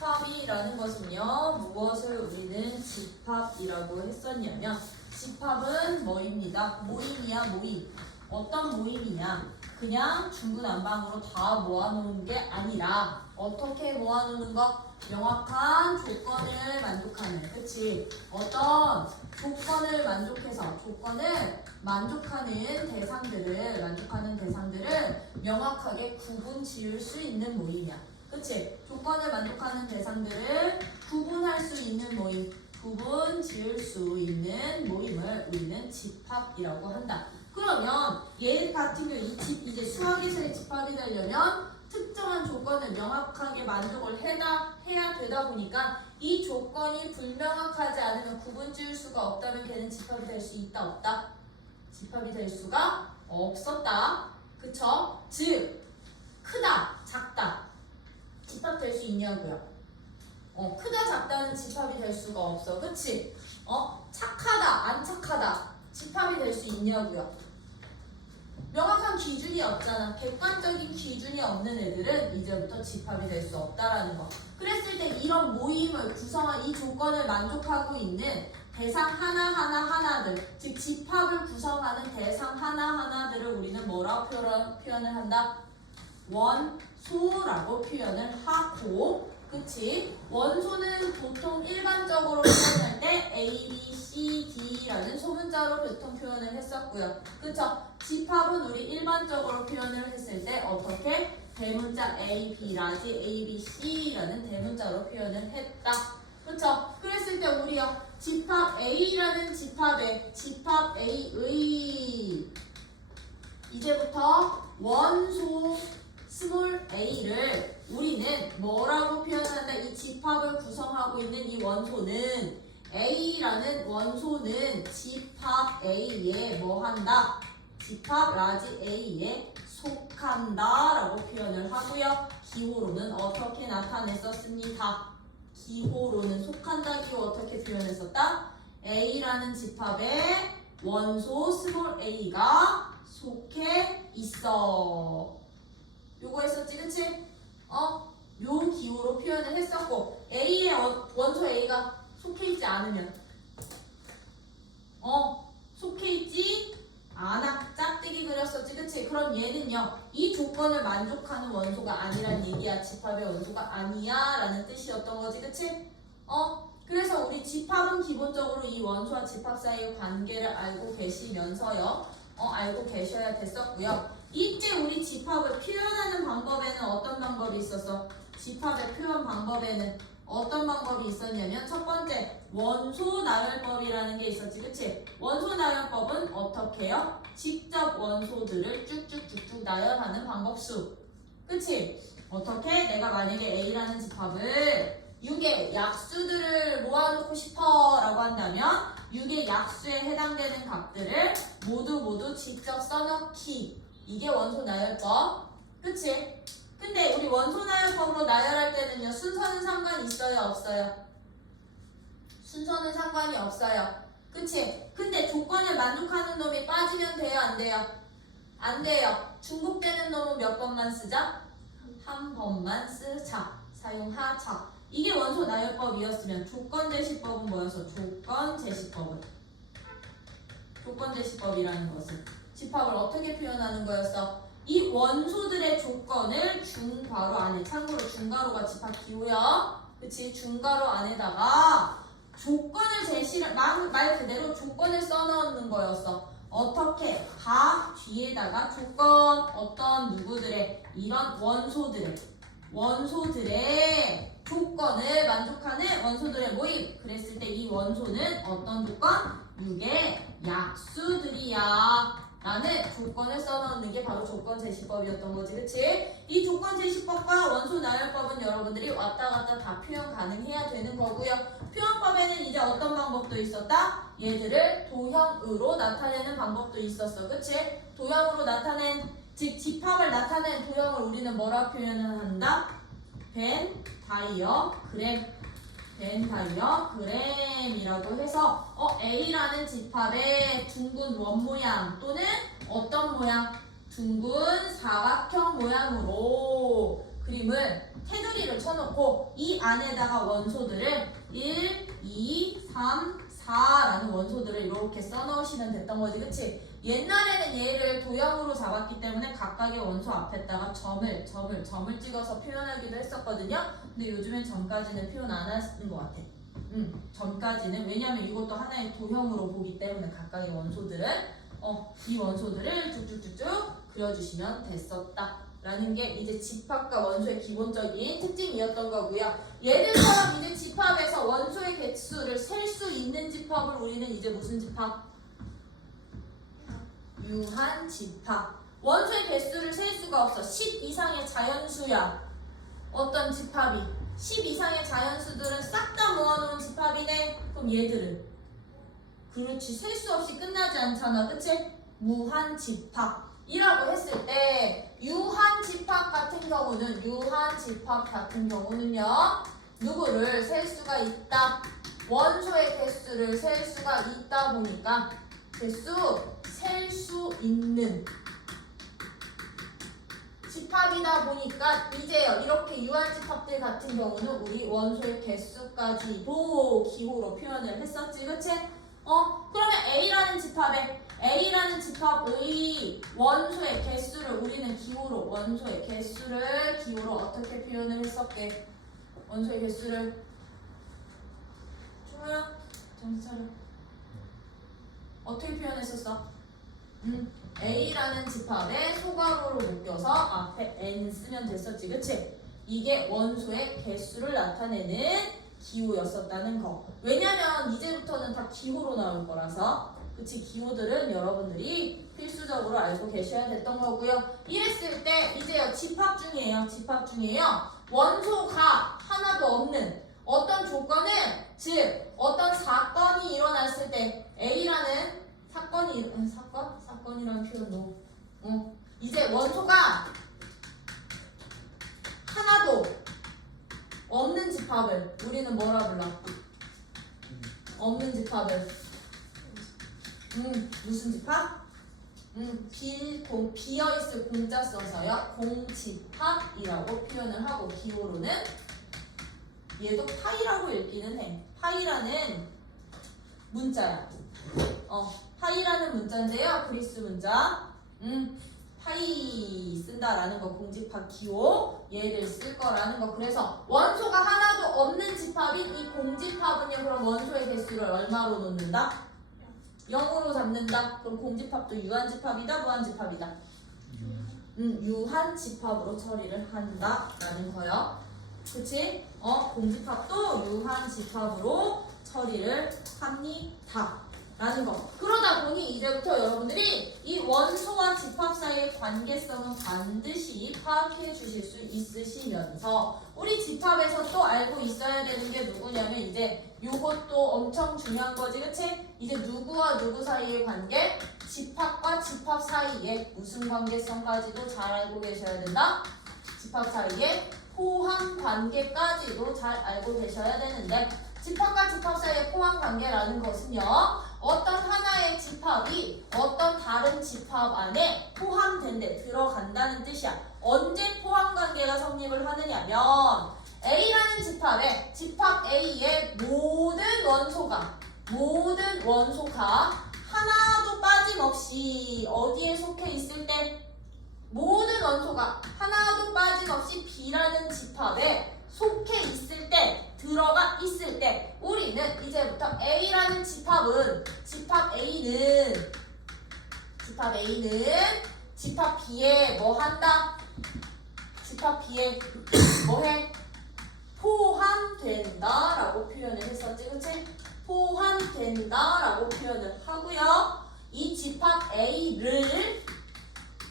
집합이라는 것은요, 무엇을 우리는 집합이라고 했었냐면, 집합은 뭐입니다? 모임이야, 모임. 어떤 모임이냐? 그냥 중구난방으로 다 모아놓은 게 아니라, 어떻게 모아놓는 거? 명확한 조건을 만족하는, 그치? 어떤 조건을 만족해서, 조건을 만족하는 대상들을 명확하게 구분 지을 수 있는 모임이야. 그치? 조건을 만족하는 대상들을 구분할 수 있는 모임, 구분 지을 수 있는 모임을 우리는 집합이라고 한다. 그러면 얘 같은 경우 이제 수학에서의 집합이 되려면 특정한 조건을 명확하게 만족을 해야 되다 보니까 이 조건이 불명확하지 않으면 구분 지을 수가 없다면 걔는 집합이 될 수 있다, 없다? 집합이 될 수가 없었다. 그쵸? 즉, 크다, 작다. 집합될 수 있냐고요? 크다, 작다는 집합이 될 수가 없어. 그치? 착하다, 안 착하다. 집합이 될 수 있냐고요? 명확한 기준이 없잖아. 객관적인 기준이 없는 애들은 이제부터 집합이 될 수 없다라는 거. 그랬을 때 이런 모임을 구성한 이 조건을 만족하고 있는 대상 하나들, 즉 집합을 구성하는 대상 하나들을 우리는 뭐라고 표현을 한다? 원소라고 표현을 하고, 그치? 원소는 보통 일반적으로 표현할 때 A, B, C, D라는 소문자로 보통 표현을 했었고요. 그쵸? 집합은 우리 일반적으로 표현을 했을 때 어떻게? 대문자 A, B, 라지 A, B, C라는 대문자로 표현을 했다. 그쵸? 그랬을 때 우리요, 집합 A라는 집합의 이제부터 원소 스몰 a를 우리는 뭐라고 표현한다? 이 집합을 구성하고 있는 이 원소는 A라는 원소는 집합 A에 뭐한다? 집합 라지 A에 속한다 라고 표현을 하고요. 기호로는 어떻게 나타냈었습니다. 기호로는 속한다 기호 어떻게 표현했었다? A라는 집합에 원소 스몰 a가 속해 있어. 요거 했었지, 그치? 요 기호로 표현을 했었고, A의 원소 A가 속해 있지 않으면, 속해 있지 않아. 짝대기 그렸었지, 그치? 그럼 얘는요, 이 조건을 만족하는 원소가 아니란 얘기야. 집합의 원소가 아니야. 라는 뜻이었던 거지, 그치? 그래서 우리 집합은 기본적으로 이 원소와 집합 사이의 관계를 알고 계시면서요, 알고 계셔야 됐었고요. 이때 우리 집합을 표현하는 방법에는 어떤 방법이 있었어? 집합의 표현 방법에는 어떤 방법이 있었냐면 첫 번째 원소 나열법이라는 게 있었지, 그치? 원소 나열법은 어떻게 해요? 직접 원소들을 쭉쭉쭉쭉 나열하는 방법수, 그치? 어떻게? 내가 만약에 A라는 집합을 6의 약수들을 모아놓고 싶어 라고 한다면 6의 약수에 해당되는 값들을 모두 직접 써넣기, 이게 원소 나열법, 그치? 근데 우리 원소 나열법으로 나열할 때는요, 순서는 상관이 있어요, 없어요? 순서는 상관이 없어요, 그치? 근데 조건을 만족하는 놈이 빠지면 돼요, 안 돼요? 안 돼요. 중복되는 놈은 몇 번만 쓰자? 한 번만 쓰자. 사용하자. 이게 원소 나열법이었으면 조건 제시법은 뭐였어? 조건 제시법이라는 것은 집합을 어떻게 표현하는 거였어? 이 원소들의 조건을 중괄호 안에, 참고로 중괄호가 집합 기호야. 그치? 중괄호 안에다가 조건을 제시를, 말 그대로 조건을 써넣는 거였어. 어떻게? 가 뒤에다가 조건, 어떤 누구들의, 이런 원소들의 조건을 만족하는 원소들의 모임. 그랬을 때 이 원소는 어떤 조건? 6의 약수들이야 라는 조건을 써넣는 게 바로 조건 제시법이었던 거지, 그치? 이 조건 제시법과 원소 나열법은 여러분들이 왔다 갔다 다 표현 가능해야 되는 거고요. 표현법에는 이제 어떤 방법도 있었다? 얘들을 도형으로 나타내는 방법도 있었어, 그치? 도형으로 나타낸, 즉 집합을 나타낸 도형을 우리는 뭐라 표현을 한다? 벤 다이어그램이라고 해서 A라는 집합의 둥근 원 모양 또는 어떤 모양? 둥근 사각형 모양으로 그림을 테두리를 쳐놓고 이 안에다가 원소들을 1, 2, 3, 4라는 원소들을 이렇게 써넣으시면 됐던 거지, 그치? 옛날에는 얘를 도형으로 잡았기 때문에 각각의 원소 앞에다가 점을 찍어서 표현하기도 했었거든요. 근데 요즘엔 점까지는 표현 안 하는 것 같아. 점까지는. 왜냐면 이것도 하나의 도형으로 보기 때문에 각각의 원소들을 이 원소들을 쭉쭉쭉쭉 그려주시면 됐었다 라는 게 이제 집합과 원소의 기본적인 특징이었던 거고요. 얘들처럼 이제 집합에서 원소의 개수를 셀 수 있는 집합을 우리는 이제 무슨 집합? 유한 집합. 원소의 개수를 셀 수가 없어. 10 이상의 자연수야. 어떤 집합이 10 이상의 자연수들은 싹 다 모아놓은 집합이네. 그럼 얘들은 그렇지, 셀 수 없이 끝나지 않잖아, 그치? 무한 집합이라고 했을 때 유한 집합 같은 경우는요 누구를 셀 수가 있다? 원소의 개수를 셀 수가 있다 보니까 개수 셀 수 있는 집합이다 보니까 이제요 이렇게 유한 집합들 같은 경우는 우리 원소의 개수까지도 기호로 표현을 했었지, 그치? 그러면 A라는 집합의 원소의 개수를 우리는 원소의 개수를 기호로 어떻게 표현을 했었게? 원소의 개수를 주호야 정신 차려. 어떻게 표현했었어? A라는 집합에 소괄호로 묶여서 앞에 N 쓰면 됐었지, 그치? 이게 원소의 개수를 나타내는 기호였었다는 거. 왜냐면 이제부터는 다 기호로 나올 거라서, 그치? 기호들은 여러분들이 필수적으로 알고 계셔야 됐던 거고요. 이랬을 때 이제요 집합 중이에요. 원소가 하나도 없는 어떤 조건은, 즉 어떤 사건이 일어났을 때 A라는 사건이라는 표현도 이제 원소가 하나도 없는 집합을 우리는 뭐라 불러? 없는 집합을 무슨 집합? 비어있을 공자 써서요 공집합이라고 표현을 하고, 기호로는 얘도 파이라고 읽기는 해. 파이라는 문자야. 파이라는 문자인데요, 그리스 문자. 파이 쓴다라는 거, 공집합 기호 얘를 쓸 거라는 거. 그래서 원소가 하나도 없는 집합인 이 공집합은요, 그럼 원소의 개수를 얼마로 놓는다? 0으로 잡는다. 그럼 공집합도 유한집합이다, 무한집합이다? 유한집합으로 처리를 한다라는 거요. 그치? 공집합도 유한집합으로 처리를 합니다 라는 거. 그러다 보니 이제부터 여러분들이 이 원소와 집합 사이의 관계성은 반드시 파악해 주실 수 있으시면서, 우리 집합에서 또 알고 있어야 되는 게 누구냐면 이제 요것도 엄청 중요한 거지, 그치? 이제 누구와 누구 사이의 관계, 집합과 집합 사이의 무슨 관계성까지도 잘 알고 계셔야 된다. 집합 사이의 포함 관계까지도 잘 알고 계셔야 되는데, 집합과 집합 사이의 포함 관계라는 것은요, 어떤 하나의 집합이 어떤 다른 집합 안에 포함된데 들어간다는 뜻이야. 언제 포함 관계가 성립을 하느냐면 A라는 집합에 집합 A의 모든 원소가 하나도 빠짐없이 어디에 속해 있을 때, 모든 원소가 하나도 빠짐없이 B라는 집합에 속해 있을 때, 들어가 있을 때, 우리는 이제부터 A라는 집합은 집합 A는 집합 B에 뭐 한다? 집합 B에 뭐 해? 포함된다 라고 표현을 했었지, 그치? 포함된다 라고 표현을 하고요. 이 집합 A를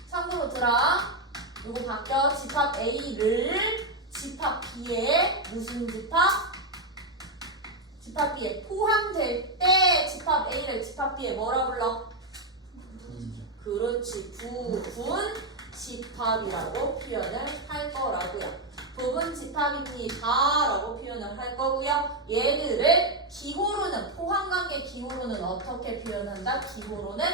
참고로 들어. 요거 바뀌어. 집합 A를 집합 B에 무슨 집합? 집합 B에 포함될 때 집합 A를 집합 B에 뭐라 불러? 그렇지, 부분 집합이라고 표현을 할 거라고요. 부분 집합입니다 라고 표현을 할 거고요. 얘들을 기호로는, 포함관계 기호로는 어떻게 표현한다? 기호로는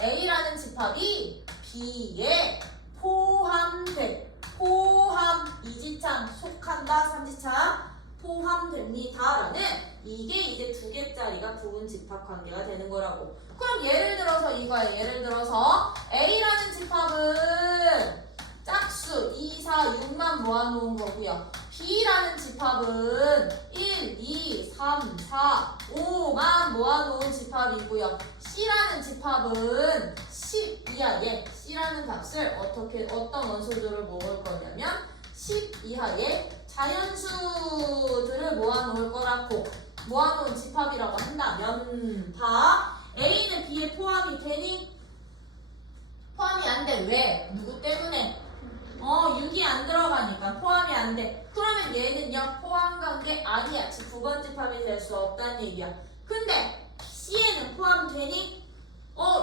A라는 집합이 B에 포함된 포함 이지창 속한다 삼지창 포함됩니다라는 이게 이제 두 개짜리가 부분 집합 관계가 되는 거라고. 그럼 예를 들어서 이거야. 예를 들어서 A라는 집합은 짝수 2, 4, 6만 모아놓은 거고요. B라는 집합은 1, 2, 3, 4, 5만 모아놓은 집합이고요. C라는 집합은 10 이하의 C라는 값을 어떤 원소들을 모을 거냐면 10 이하의 자연수들을 모아놓을 거라고. 모아놓은 집합이라고 한다면 봐. A는 B에 포함이 되니? 포함이 안 돼. 왜? 누구 때문에? 6이 안 들어가니까 포함이 안 돼. 그러면 얘는요 포함관계 아니야. 즉 9번 집합이 될 수 없다는 얘기야. 근데 C에는 포함되니?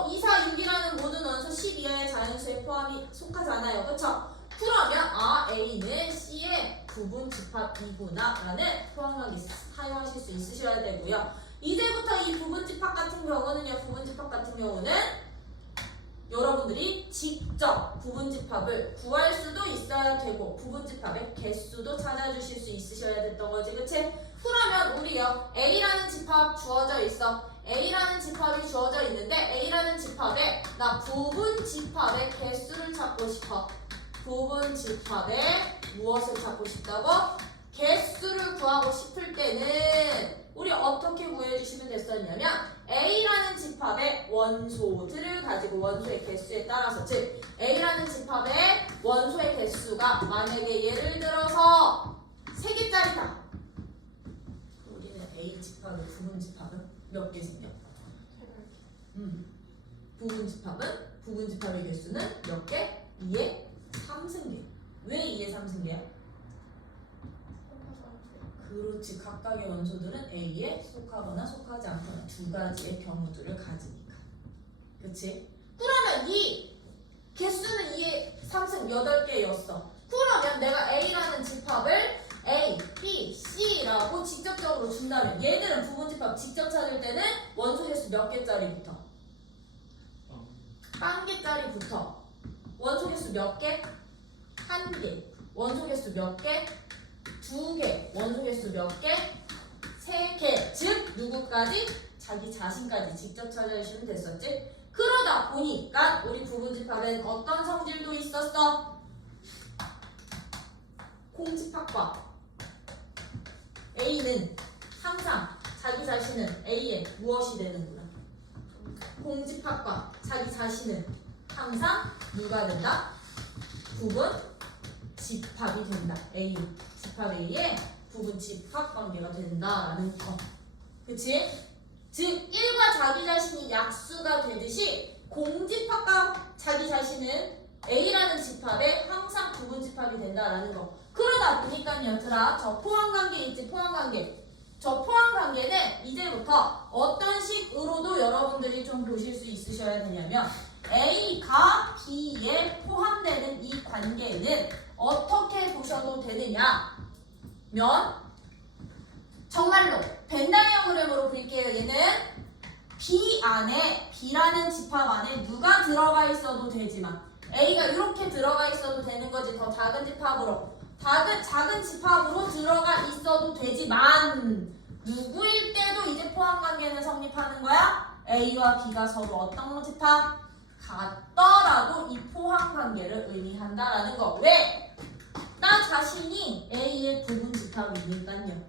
2, 4, 6이라는 모든 원소 10 이하의 자연수에 포함이 속하잖아요. 그쵸? 그러면 A는 C의 부분 집합이구나 라는 포함관계 사용하실 수 있으셔야 되고요. 이제부터 이 부분 집합 같은 경우는요. 부분 집합 같은 경우는 여러분들이 직접 부분집합을 구할 수도 있어야 되고 부분집합의 개수도 찾아주실 수 있으셔야 됐던 거지. 그치? 그러면 우리요 A라는 집합 주어져 있어. A라는 집합이 주어져 있는데 A라는 집합에 나 부분집합의 개수를 찾고 싶어. 부분집합의 무엇을 찾고 싶다고? 개수를 구하고 싶을 때는 우리 어떻게 구해주시면 됐었냐면 A라는 집합의 원소들을 가지고 원소의 개수에 따라서 즉 A라는 집합의 원소의 개수가 만약에 예를 들어서 3개짜리다. 우리는 A 집합의 부분 집합은 몇 개 생겨? 부분 집합의 개수는 몇 개? 2에 3승계. 왜 2에 3승계야? 그렇지. 각각의 원소들은 A에 속하거나 속하지 않거나 두 가지의 경우들을 가지니까. 그치? 그러면 이 개수는 2에 3승 8개였어. 그러면 내가 A라는 집합을 A, B, C라고 직접적으로 준다면 얘들은 부분집합 직접 찾을 때는 원소 개수 몇 개짜리부터? 1개짜리부터. 원소 개수 몇 개? 1개. 원소 개수 몇 개? 2개. 원소 개수 몇 개? 3개. 즉 누구까지? 자기 자신까지 직접 찾아주시면 됐었지? 그러다 보니까 우리 부분집합엔 어떤 성질도 있었어? 공집합과 A는 항상 자기 자신은 A에 무엇이 되는구나. 공집합과 자기 자신은 항상 누가 된다? 부분 집합이 된다. A 집합 A의 부분 집합 관계가 된다라는 거. 그치? 즉 1과 자기 자신이 약수가 되듯이 공집합과 자기 자신은 A라는 집합에 항상 부분 집합이 된다라는 거. 그러다 보니까 얘들아 저 포함관계 있지. 포함관계. 저 포함관계는 이제부터 어떤 식으로도 여러분들이 좀 보실 수 있으셔야 되냐면 A가 B에 포함되는 이 관계는 어떻게 보셔도 되느냐 면 정말로 벤 다이어그램으로 그릴게요. 얘는 B 안에 B라는 집합 안에 누가 들어가 있어도 되지만 A가 이렇게 들어가 있어도 되는 거지. 더 작은 집합으로 작은 집합으로 들어가 있어도 되지만 누구일 때도 이제 포함관계는 성립하는 거야? A와 B가 서로 어떤 집합? 같더라도 이 포함관계를 의미한다라는 거. 왜? 나 자신이 A의 부분 집합이니까요.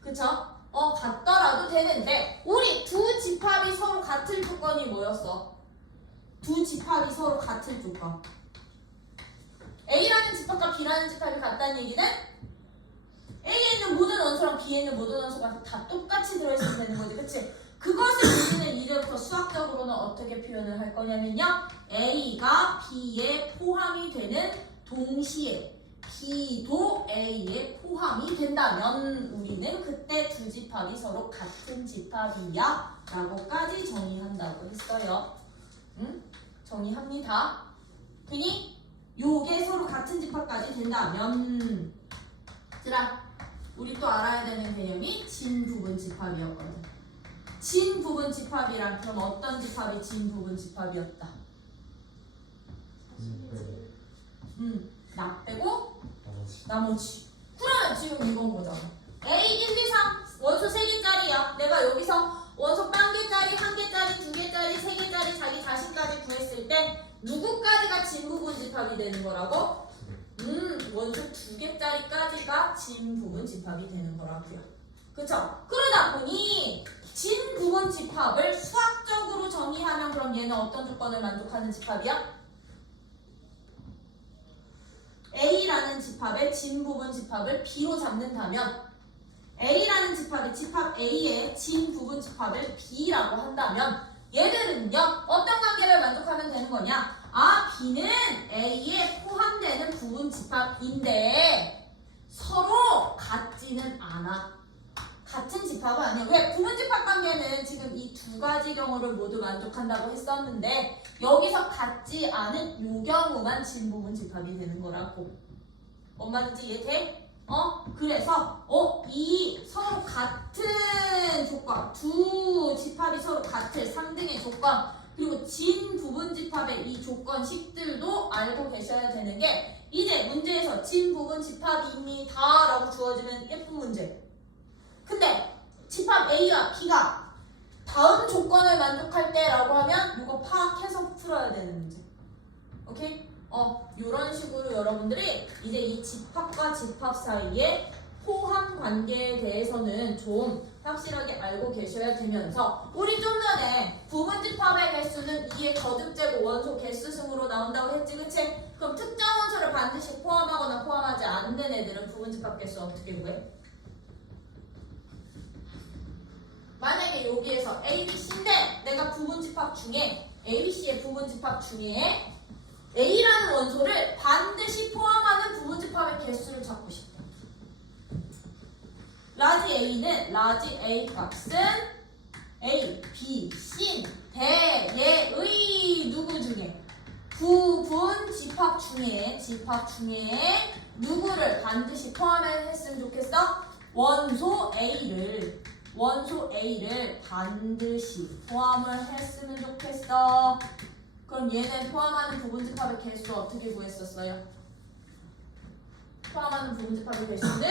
그쵸? 같더라도 되는데 우리 두 집합이 서로 같을 조건이 뭐였어? 두 집합이 서로 같을 조건. A라는 집합과 B라는 집합이 같다는 얘기는 A에 있는 모든 원소랑 B에 있는 모든 원소가 다 똑같이 들어있으면 되는 거지. 그치? 그것을 우리는 이제부터 수학적으로는 어떻게 표현을 할 거냐면요. A가 B에 포함이 되는 동시에 B도 A에 포함이 된다면 우리는 그때 두 집합이 서로 같은 집합이야 라고까지 정의한다고 했어요. 응? 정의합니다. 되니? 요게 서로 같은 집합까지 된다면 얘들아 우리 또 알아야 되는 개념이 진부분 집합이었거든. 진부분 집합이란 그럼 어떤 집합이 진부분 집합이었다? 나 빼고 나머지. 그러면 지금 이건 거잖아. A 1, 2, 3 원소 3개짜리야. 내가 여기서 원소 1개짜리, 1개짜리, 2개짜리, 3개짜리 자기 자신까지 구했을 때 누구까지가 진부분집합이 되는 거라고? 원소 2개짜리까지가 진부분집합이 되는 거라고요. 그쵸? 그러다 보니 진부분집합을 수학적으로 정의하면 그럼 얘는 어떤 조건을 만족하는 집합이야? A라는 집합의 진부분집합을 B로 잡는다면 A라는 집합이 집합 A의 진부분집합을 B라고 한다면 얘들은요 어떤 관계를 만족하면 되는 거냐? 아, B는 A에 포함되는 부분집합인데 서로 같지는 않아. 같은 집합은 아니야. 왜? 부분집합 관계는 지금 이 두 가지 경우를 모두 만족한다고 했었는데 여기서 같지 않은 요 경우만 진부분집합이 되는 거라고. 뭔 말인지 이해돼? 그래서 이 서로 같은 조건, 두 집합이 서로 같을 상등의 조건, 그리고 진부분집합의 이 조건식들도 알고 계셔야 되는 게 이제 문제에서 진부분집합입니다 라고 주어지는 예쁜 문제. 근데 집합 A와 B가 다음 조건을 만족할 때라고 하면 이거 파악해서 풀어야 되는 문제. 오케이? 이런 식으로 여러분들이 이제 이 집합과 집합 사이의 포함 관계에 대해서는 좀 확실하게 알고 계셔야 되면서 우리 좀 전에 부분집합의 개수는 2의 거듭제곱 원소 개수승으로 나온다고 했지, 그치? 그럼 특정 원소를 반드시 포함하거나 포함하지 않는 애들은 부분집합 개수 어떻게 구해? 만약에 여기에서 A, B, C인데 내가 부분집합 중에 A, B, C의 부분집합 중에 A라는 원소를 반드시 포함하는 부분집합의 개수를 찾고 싶다. 라지 A는 라지 A 값은 A, B, C 대예의 누구 중에 부분집합 중에 누구를 반드시 포함했으면 좋겠어? 원소 A를 반드시 포함을 했으면 좋겠어. 그럼 얘는 포함하는 부분집합의 개수 어떻게 구했었어요? 포함하는 부분집합의 개수는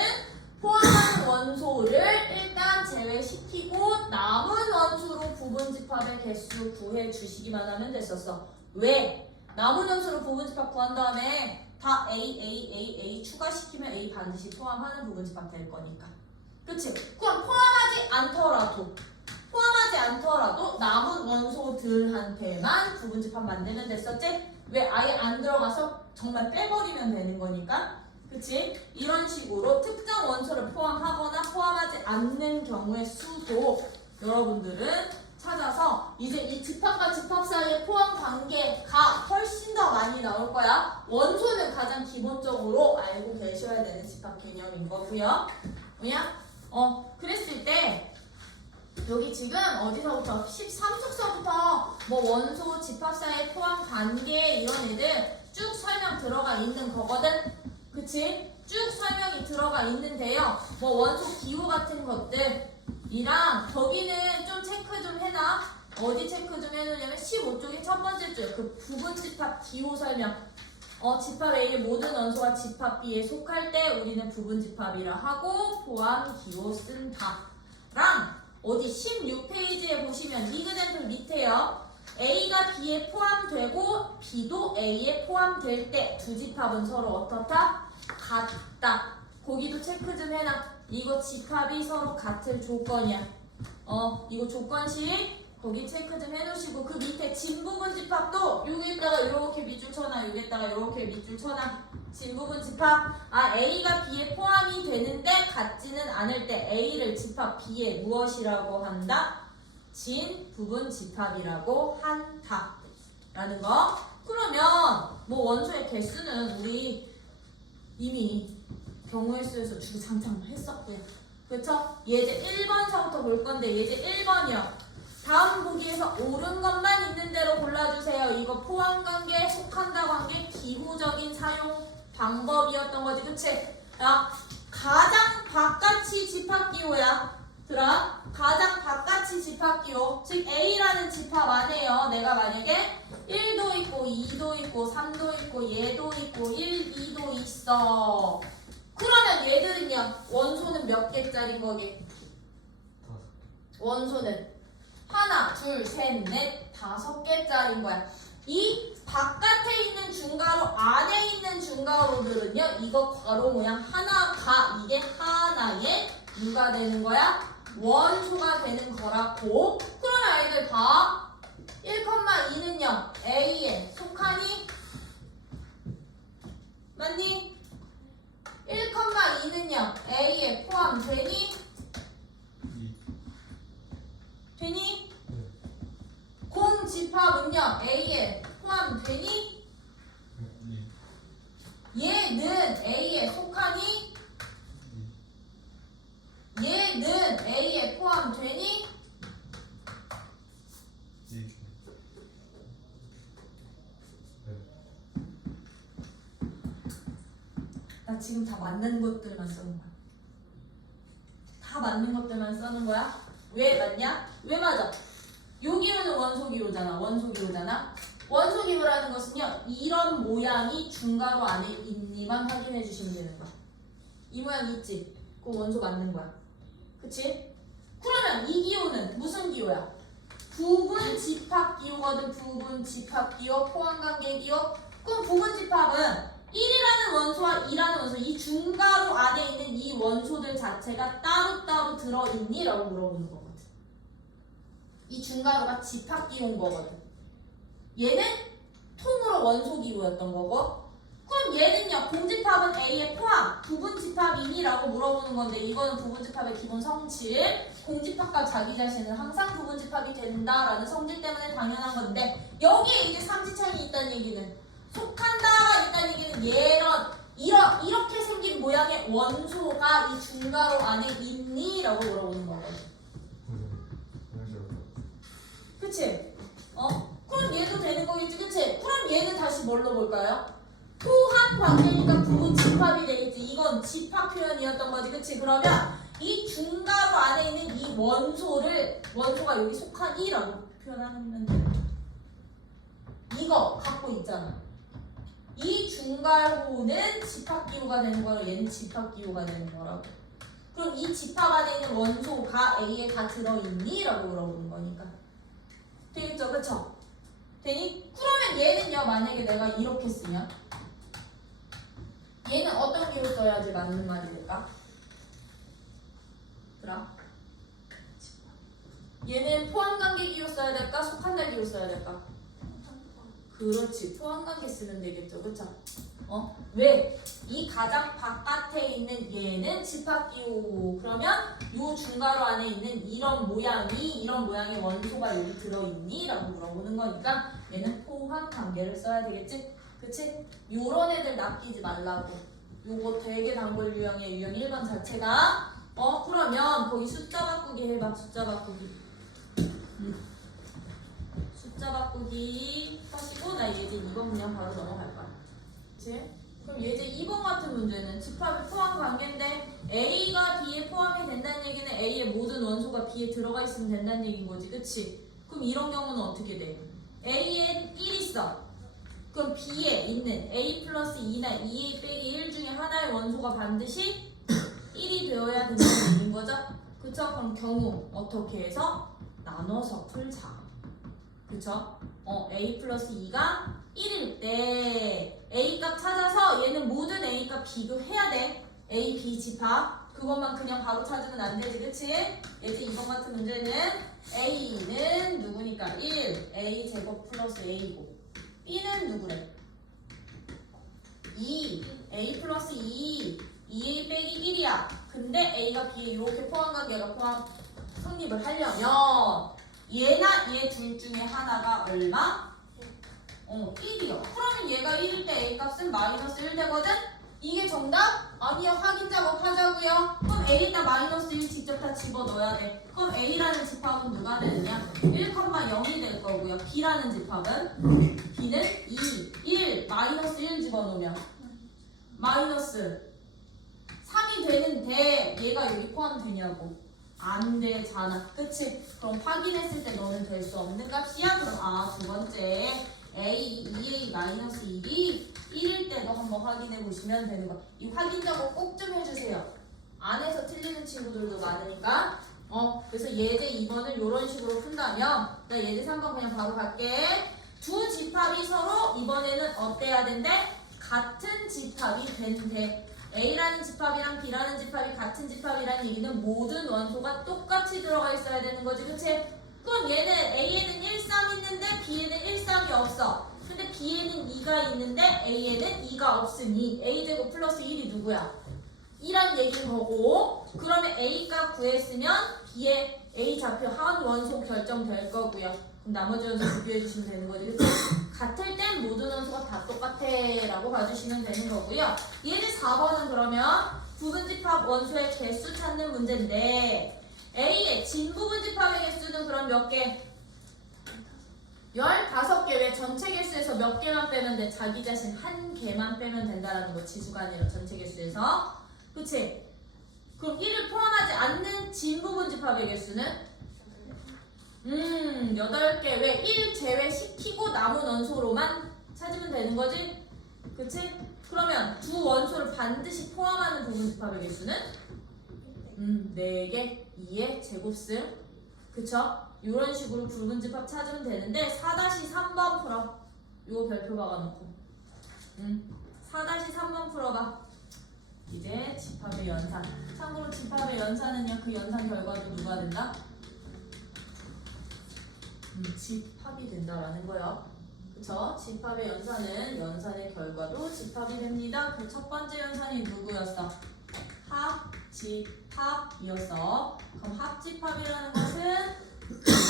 포함하는 원소를 일단 제외시키고 남은 원소로 부분집합의 개수 구해 주시기만 하면 됐었어. 왜? 남은 원소로 부분집합 구한 다음에 다 A 추가시키면 A 반드시 포함하는 부분집합 될 거니까. 그치? 그럼 포함하지 않더라도 남은 원소들한테만 부분집합 만들면 됐었지? 왜? 아예 안 들어가서 정말 빼버리면 되는 거니까. 그치? 이런 식으로 특정 원소를 포함하거나 포함하지 않는 경우의 수도 여러분들은 찾아서 이제 이 집합과 집합 사이의 포함 관계가 훨씬 더 많이 나올 거야. 원소는 가장 기본적으로 알고 계셔야 되는 집합 개념인 거고요. 뭐냐? 그랬을 때 여기 지금 어디서부터 13쪽서부터 뭐 원소 집합 사이의 포함 관계 이런 애들 쭉 설명 들어가 있는 거거든. 그치? 쭉 설명이 들어가 있는데요. 뭐 원소 기호 같은 것들이랑 거기는 좀 체크 좀 해놔. 어디 체크 좀 해놓냐면 15쪽의 첫 번째 줄 그 부분집합 기호 설명. 집합 A의 모든 원소가 집합 B에 속할 때 우리는 부분집합이라 하고 포함 기호 쓴다. 랑 어디 16페이지에 보시면 이그젠플 밑에요. A가 B에 포함되고 B도 A에 포함될 때 두 집합은 서로 어떻다? 같다. 거기도 체크 좀 해놔. 이거 집합이 서로 같을 조건이야. 이거 조건식 거기 체크 좀 해놓으시고 그 밑에 진부분 집합도 여기에다가 이렇게 밑줄 쳐놔. 여기에다가 이렇게 밑줄 쳐놔. 진부분 집합. A가 B에 포함이 되는데 같지는 않을 때 A를 집합 B에 무엇이라고 한다? 진부분 집합이라고 한다. 라는 거. 그러면 뭐 원소의 개수는 우리 이미 경우의 수에서 주구장창 했었고요. 그렇죠? 예제 1번서부터 볼 건데 예제 1번이요. 다음 보기에서 옳은 것만 있는 대로 골라주세요. 이거 포함관계, 속한다 관계 기호적인 사용 방법이었던 거지. 그치? 야, 가장 바깥이 집합기호야. 들어? 가장 바깥이 집합기호. 즉 A라는 집합 안에요. 내가 만약에 1도 있고 2도 있고 3도 있고 얘도 있고 1, 2도, 몇 개짜린 거게? 5. 원소는 하나, 둘, 셋, 넷, 5개짜린 거야. 이 바깥에 있는 중괄호 안에 있는 중괄호들은요, 이거 괄호 모양 하나가 이게 하나의 누가 되는 거야? 원소가 되는 거라고. 그러면 아이들 봐. 1,2는요 A에 속하니? 맞니? 1,2는요 A에 포함되니? 2. 되니? 네. 공집합은요 A에 포함되니? 네. 얘는 A에 속하니? 얘는 A에 포함되니? 네. 네. 나 지금 다 맞는 것들만 써는 거야. 다 맞는 것들만 써는 거야. 왜 맞냐? 왜 맞아? 요 기호는 원소기호잖아. 원소기호잖아. 원소기호라는 것은요, 이런 모양이 중괄호 안에 있니만 확인해 주시면 되는 거야. 이 모양 있지? 그거 원소 맞는 거야. 그치? 그러면 이 기호는 무슨 기호야? 부분 집합 기호거든. 부분 집합 기호, 포함관계 기호. 그럼 부분 집합은 1이라는 원소와 2라는 원소, 이 중괄호 안에 있는 이 원소들 자체가 따로따로 들어있니? 라고 물어보는 거거든. 이 중괄호가 집합 기호인 거거든. 얘는 통으로 원소 기호였던 거고, 그럼 얘는요, 공집합은 A에 포함, 부분집합이니? 라고 물어보는 건데, 이거는 부분집합의 기본 성질, 공집합과 자기 자신은 항상 부분집합이 된다라는 성질 때문에 당연한 건데, 여기에 이제 삼지창이 있다는 얘기는, 속한다가 있다는 얘기는 이렇게 생긴 모양의 원소가 이 중괄호 안에 있니? 라고 물어보는 거거든. 그치? 그럼 얘도 되는 거겠지, 그치? 그럼 얘는 다시 뭘로 볼까요? 포함 관계니까 부분 집합이 되겠지. 이건 집합 표현이었던 거지, 그치? 그러면 이 중괄호 안에 있는 이 원소가 여기 속하니라고 표현하면 돼. 이거 갖고 있잖아. 이 중괄호는 집합기호가 되는 거라 얘는 집합기호가 되는 거라고. 그럼 이 집합 안에 있는 원소가 A에 다 들어있니? 라고 물어보는 거니까. 되겠죠? 그쵸? 되니? 그러면 얘는요, 만약에 내가 이렇게 쓰면 얘는 어떤 기호 써야지 맞는 말이 될까? 그럼 얘는 포함관계 기호 써야 될까? 속한다 기호 써야 될까? 그렇지, 포함관계 쓰면 되겠죠, 그쵸? 왜? 이 가장 바깥에 있는 얘는 집합기호. 그러면 요 중괄호 안에 있는 이런 모양의 원소가 여기 들어있니? 라고 물어보는 거니까 얘는 포함관계를 써야 되겠지? 그치? 요런 애들 낚이지 말라고. 요거 되게 단골 유형의 유형 1번 자체가 그러면 거기 숫자 바꾸기 해봐. 숫자 바꾸기. 숫자 바꾸기 하시고 나 예제 2번 그냥 바로 넘어갈 거야. 그치? 그럼 예제 2번 같은 문제는 집합의 포함 관계인데 A가 B에 포함이 된다는 얘기는 A의 모든 원소가 B에 들어가 있으면 된다는 얘기인 거지. 그치? 그럼 이런 경우는 어떻게 돼? A에 1 있어. 그럼 B에 있는 A 플러스 2나 2A 빼기 1 중에 하나의 원소가 반드시 1이 되어야 된다는 얘기인 거죠? 그쵸? 그럼 경우 어떻게 해서? 나눠서 풀자. 그쵸? A 플러스 2가 1일 때 A 값 찾아서 얘는 모든 A 값 비교해야 돼. A, B 집합. 그것만 그냥 바로 찾으면 안 되지, 그치? 예제 2번 같은 문제는 A는 누구니까? 1, A 제곱 플러스 A고 B는 누구래? 2, A 플러스 2, 2A 빼기 1이야. 근데 A가 B에 이렇게 포함관계가 성립을 하려면 얘나 얘 둘 중에 하나가 얼마? 1이요. 그러면 얘가 1일 때 A 값은 마이너스 1 되거든? 이게 정답? 아니요. 확인 작업 하자고요. 그럼 A에다 마이너스 1 직접 다 집어넣어야 돼. 그럼 A라는 집합은 누가 되느냐? 1,0이 될 거고요. B라는 집합은 B는 2, 1, 마이너스 1 집어넣으면 마이너스 3이 되는데 얘가 여기 포함되냐고. 안 되잖아. 그치? 그럼 확인했을 때 너는 될 수 없는 값이야? 그럼 두 번째 A, 2A 마이너스 1이 1일 때도 한번 확인해 보시면 되는 거. 이 확인 작업 꼭 좀 해주세요. 안에서 틀리는 친구들도 많으니까. 그래서 예제 2번을 이런 식으로 푼다면, 나 예제 3번 그냥 바로 갈게. 두 집합이 서로 이번에는 어때야 된대? 같은 집합이 된대. A라는 집합이랑 B라는 집합이 같은 집합이라는 얘기는 모든 원소가 똑같이 들어가 있어야 되는 거지, 그치? 그럼 얘는 A에는 1, 3 있는데 B에는 1, 3이 없어. 근데 B에는 2가 있는데 A에는 2가 없으니 A제곱 플러스 1이 누구야? 2란 얘기인 거고, 그러면 A값 구했으면 B의 A 좌표 한 원소 결정될 거고요. 그럼 나머지 원소 비교해 주시면 되는 거지, 그치? 같을 땐 모든 원소가 다 똑같아 라고 봐주시면 되는 거고요. 예제 4번은 그러면 부분집합 원소의 개수 찾는 문제인데, A의 진부분집합의 개수는 그럼 몇 개? 15개. 왜 전체 개수에서 몇 개만 빼면 돼? 자기 자신 한 개만 빼면 된다라는 거. 지수가 아니라 전체 개수에서. 그치? 그럼 1을 포함하지 않는 진부분집합의 개수는? 8개. 왜? 1 제외시키고 남은 원소로만 찾으면 되는 거지? 그치? 그러면 두 원소를 반드시 포함하는 부분집합의 개수는? 4개. 2의 제곱승. 그쵸? 이런 식으로 부분집합 찾으면 되는데 4-3번 풀어. 이거 별표 박아놓고 4-3번 풀어봐. 이제 집합의 연산. 참고로 집합의 연산은요, 그 연산 결과도 누가 된다? 집합이 된다라는 거예요. 그쵸? 집합의 연산은 연산의 결과도 집합이 됩니다. 그 첫 번째 연산이 누구였어? 합집합이었어. 그럼 합집합이라는 것은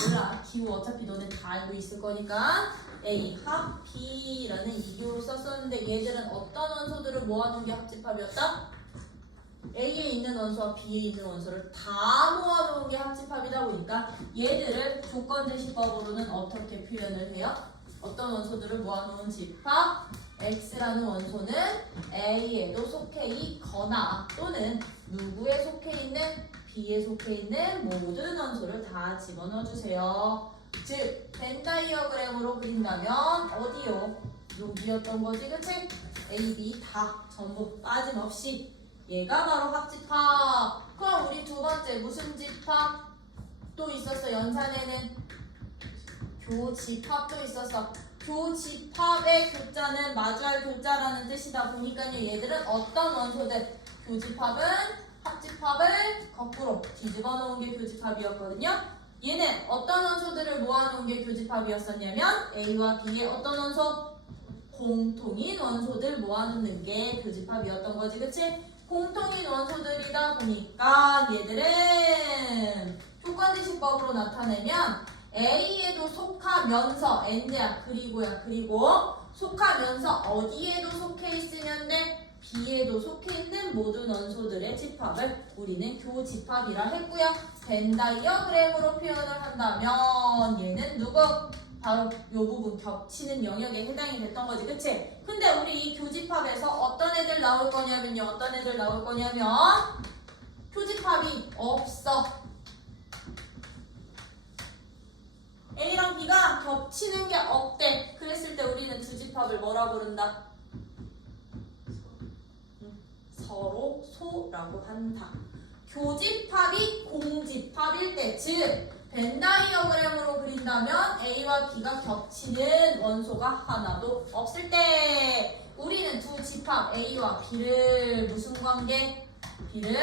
몰라. 기호 어차피 너네 다 알고 있을 거니까 A 합 B라는 이교로 썼었는데, 얘들은 어떤 원소들을 모아놓은 게 합집합이었다? A에 있는 원소와 B에 있는 원소를 다 모아놓은 게 합집합이다 보니까 얘들을 조건제시법으로는 어떻게 표현을 해요? 어떤 원소들을 모아놓은 집합? X라는 원소는 A에도 속해 있거나 또는 누구에 속해 있는? B에 속해 있는 모든 원소를 다 집어넣어 주세요. 즉 벤다이어그램으로 그린다면 어디요? 여기였던 거지, 그치? A, B 다 전부 빠짐없이 얘가 바로 합집합. 그럼 우리 두 번째 무슨 집합? 또 있었어. 연산에는 교집합도 있었어. 교집합의 교자는 마주할 교자라는 뜻이다 보니까요, 얘들은 어떤 원소들? 교집합은 합집합을 거꾸로 뒤집어 놓은 게 교집합이었거든요. 얘는 어떤 원소들을 모아놓은 게 교집합이었었냐면 A와 B의 어떤 원소? 공통인 원소들 모아놓는 게 교집합이었던 거지, 그치? 공통인 원소들이다 보니까 얘들은 조건지시법으로 나타내면 A에도 속하면서 N제야. 그리고 속하면서 어디에도 속해 있으면 돼? B에도 속해 있는 모든 원소들의 집합을 우리는 교집합이라 했고요. 벤다이어그램으로 표현을 한다면 얘는 누구? 바로 이 부분 겹치는 영역에 해당이 됐던 거지, 그치? 근데 우리 이 교집합에서 어떤 애들 나올 거냐면요. 어떤 애들 나올 거냐면 교집합이 없어. A랑 B가 겹치는 게 없대. 그랬을 때 우리는 두 집합을 뭐라 부른다? 서로 소라고 한다. 교집합이 공집합일 때, 즉 벤다이어그램으로 그린다면 A와 B가 겹치는 원소가 하나도 없을 때 우리는 두 집합 A와 B를 무슨 관계? B를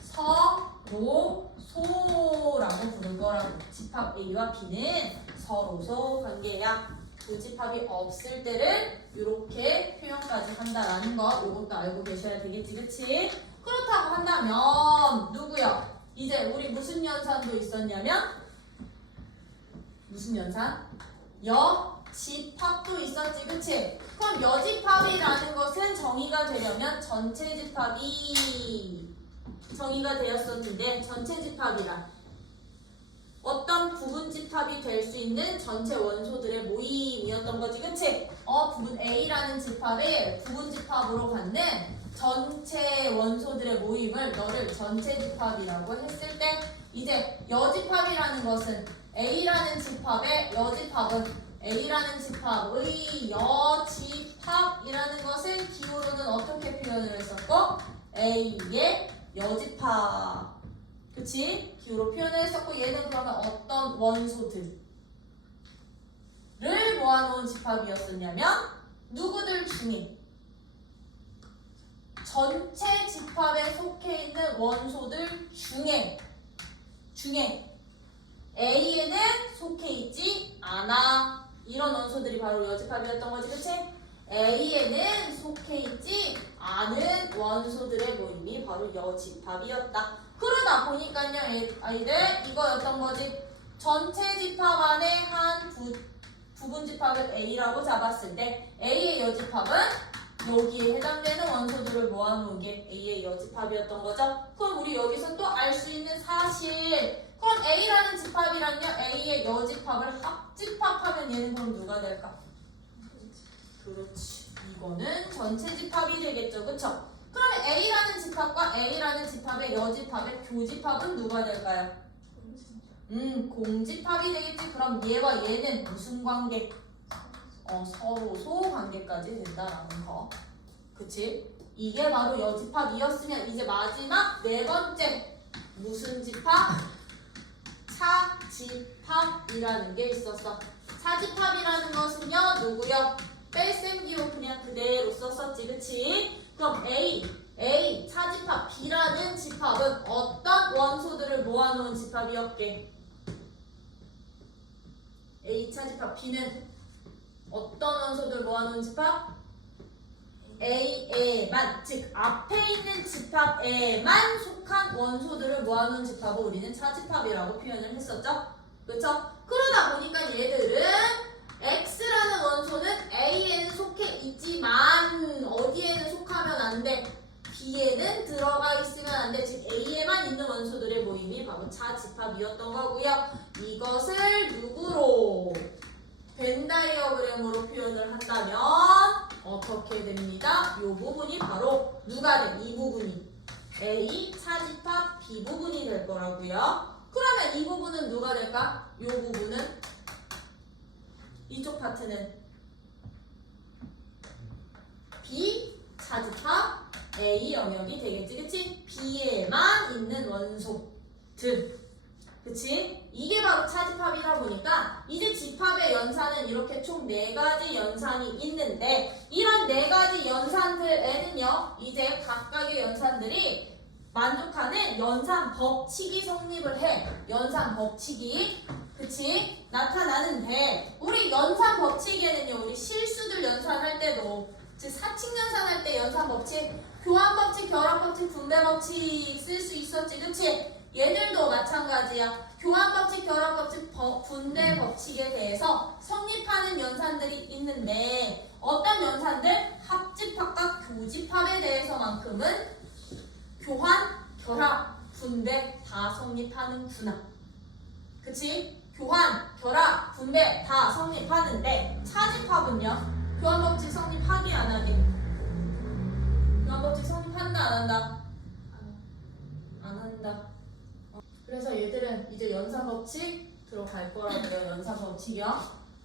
서로 소라고 부른 거라고. 집합 A와 B는 서로소 관계야. 두 집합이 없을 때를 이렇게 표현까지 한다라는 거, 이것도 알고 계셔야 되겠지, 그치? 그렇다고 한다면 누구요? 이제 우리 무슨 연산도 있었냐면 무슨 연산? 여집합도 있었지, 그치? 그럼 여집합이라는 것은 정의가 되려면 전체 집합이 정의가 되었었는데, 전체 집합이란 어떤 부분 집합이 될 수 있는 전체 원소들의 모임이었던 거지, 그치? 부분 A라는 집합을 부분 집합으로 갖는 전체 원소들의 모임을 너를 전체 집합이라고 했을 때, 이제 여집합이라는 것은 A라는 집합의 여집합은 A라는 집합의 여집합이라는 것을 기호로는 어떻게 표현을 했었고, A의 여집합. 그치? 기호로 표현을 했었고 얘는 그러면 어떤 원소들을 모아놓은 집합이었었냐면 누구들 중에 전체 집합에 속해 있는 원소들 중에 A에는 속해 있지 않아. 이런 원소들이 바로 여집합이었던 거지, 그치? A에는 속해 있지 않은 원소들의 모임이 바로 여집합이었다. 그러다 보니까요, 아이들 이거였던 거지. 전체 집합 안에 한 부분 집합을 A라고 잡았을 때 A의 여집합은 여기에 해당되는 원소들을 모아놓은 게 A의 여집합이었던 거죠. 그럼 우리 여기서 또 알 수 있는 사실, 그럼 A라는 집합이란요 A의 여집합을 합집합하면 얘는 그럼 누가 될까? 그렇지, 이거는 전체 집합이 되겠죠, 그쵸? 그러면 A라는 집합과 A라는 집합의 여집합의 교집합은 누가 될까요? 공집합이 되겠지. 그럼 얘와 얘는 무슨 관계? 서로소 관계까지 된다라는 거. 그치? 이게 바로 여집합이었으면 이제 마지막 네 번째 무슨 집합? 차집합이라는 게 있었어. 차집합이라는 것은요 누구요? 뺄셈기호 그냥 그대로 썼었지, 그치? 그럼 A 차집합 B라는 집합은 어떤 원소들을 모아놓은 집합이었게? A 차집합 B는 어떤 원소들 모아놓은 집합? A에만, 즉 앞에 있는 집합에만 속한 원소들을 모아놓은 집합을 우리는 차집합이라고 표현을 했었죠. 그렇죠? 그러다 보니까 얘들은 X라는 원소는 A에는 속해 있지만 어디에는 속하면 안 돼? B에는 들어가 있으면 안 돼. 즉 A에만 있는 원소들의 모임이 바로 차집합이었던 거고요. 이것을 누구로? 벤 다이어그램으로 표현을 한다면 어떻게 됩니다? 이 부분이 바로 누가 돼? 이 부분이 A 차집합 B 부분이 될 거라고요. 그러면 이 부분은 누가 될까? 이 부분은 이쪽 파트는 B 차집합 A 영역이 되겠지, 그치? B에만 있는 원소들, 그치? 이게 바로 차집합이다 보니까 이제 집합의 연산은 이렇게 총 4가지 연산이 있는데 이런 4가지 연산들에는요 이제 각각의 연산들이 만족하는 연산 법칙이 성립을 해. 연산 법칙이, 그치? 나타나는데 우리 연산 법칙에는요 우리 실수들 연산할 때도, 즉 사칙 연산할 때 연산 법칙, 교환 법칙, 결합 법칙, 분배 법칙 쓸 수 있었지, 그치? 얘들도 마찬가지야. 교환 법칙, 결합 법칙, 분배 법칙에 대해서 성립하는 연산들이 있는데 어떤 연산들? 합집합과 교집합에 대해서만큼은 교환, 결합, 분배 다 성립하는구나. 그치? 교환, 결합, 분배 다 성립하는데 차집합은요? 교환 법칙 성립하기 안 하기? 교환 법칙 성립한다 안 한다? 안 한다. 그래서 얘들은 이제 연산 법칙 들어갈 거라고요. 연산 법칙이요.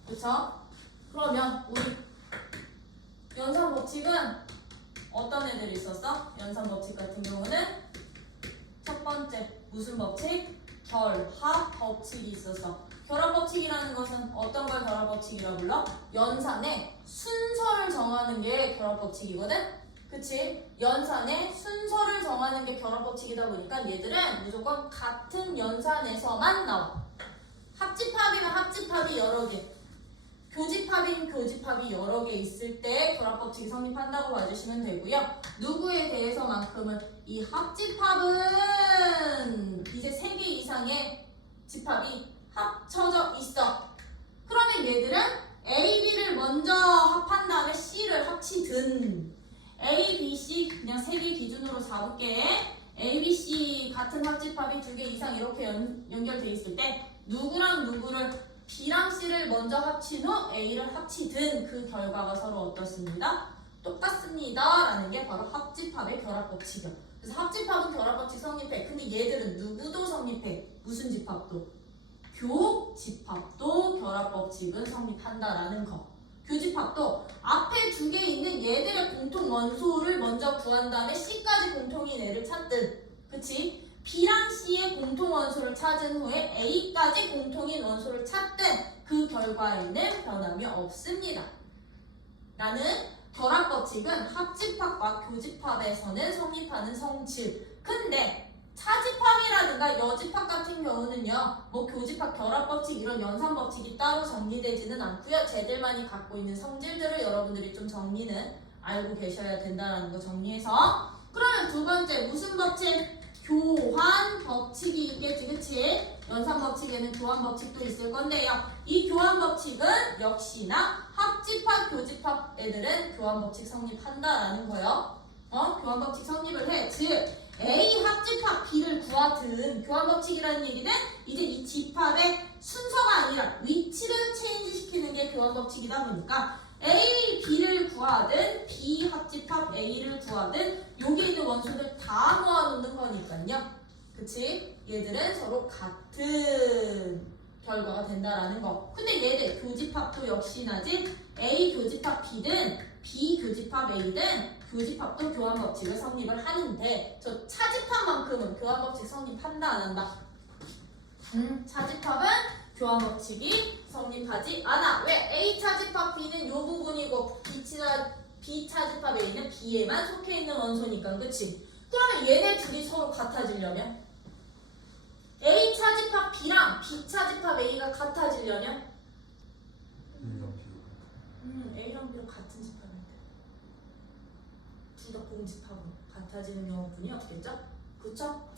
그쵸? 그러면 우리 연산 법칙은 어떤 애들이 있었어? 연산 법칙 같은 경우는 첫 번째 무슨 법칙? 결합 법칙이 있었어. 결합 법칙이라는 것은 어떤 걸 결합 법칙이라고 불러? 연산의 순서를 정하는 게 결합 법칙이거든? 그치? 연산의 순서를 정하는 게 결합 법칙이다 보니까 얘들은 무조건 같은 연산에서만 나와. 합집합이면 합집합이 여러 개, 교집합이면 교집합이 여러 개 있을 때 결합 법칙이 성립한다고 봐주시면 되고요. 누구에 대해서만큼은 이 합집합은 이제 3개 이상의 집합이 합쳐져 있어. 그러면 얘들은 A, B를 먼저 합한 다음에 C를 합치든 A, B, C 그냥 3개 기준으로 잡을게. A, B, C 같은 합집합이 2개 이상 이렇게 연결돼 있을 때 누구랑 누구를 B랑 C를 먼저 합친 후 A를 합치든 그 결과가 서로 어떻습니다? 똑같습니다 라는 게 바로 합집합의 결합법칙이야. 그래서 합집합은 결합법칙 성립해. 근데 얘들은 누구도 성립해. 무슨 집합도? 교집합도 결합법칙은 성립한다라는 거. 교집합도 앞에 2개 있는 얘들의 공통 원소를 먼저 구한 다음에 C까지 공통인 애를 찾든, 그치? B랑 C의 공통 원소를 찾은 후에 A까지 공통인 원소를 찾든 그 결과에는 변함이 없습니다. 라는 결합 법칙은 합집합과 교집합에서는 성립하는 성질. 근데 차집합이라든가 여집합 같은 경우는요, 뭐 교집합, 결합 법칙 이런 연산 법칙이 따로 정리되지는 않고요. 쟤들만이 갖고 있는 성질들을 여러분들이 좀 정리는 알고 계셔야 된다는 거 정리해서. 그러면 두 번째 무슨 법칙? 교환 법칙이 있겠지, 그치? 연산 법칙에는 교환 법칙도 있을 건데요. 이 교환 법칙은 역시나 합집합, 교집합 애들은 교환 법칙 성립한다라는 거예요. 교환 법칙 성립을 해. 즉, A 합집합 B를 구하든 교환 법칙이라는 얘기는 이제 이 집합의 순서가 아니라 위치를 체인지 시키는 게 교환 법칙이다 보니까 A, B를 구하든 B 합집합 A를 구하든 여기 있는 원소들 다 모아놓는 거니까요. 그치? 얘들은 서로 같은 결과가 된다라는 거. 근데 얘들 교집합도 역시나지 A 교집합 B든 B 교집합 A든 교집합도 교환 법칙을 성립을 하는데 저 차집합만큼은 교환 법칙 성립한다 안 한다? 차집합은 교환 법칙이 성립하지 않아. 왜? A 차집합 B는 요 부분이고 B 차집합 A는 B에만 속해 있는 원소니까, 그치? 그러면 얘네 둘이 서로 같아지려면 A 차집합 B랑 B 차집합 A가 같아지려면 A랑 B랑 같은 집합인데 둘 다 공집합으로 같아지는 경우뿐이 없겠죠? 그쵸?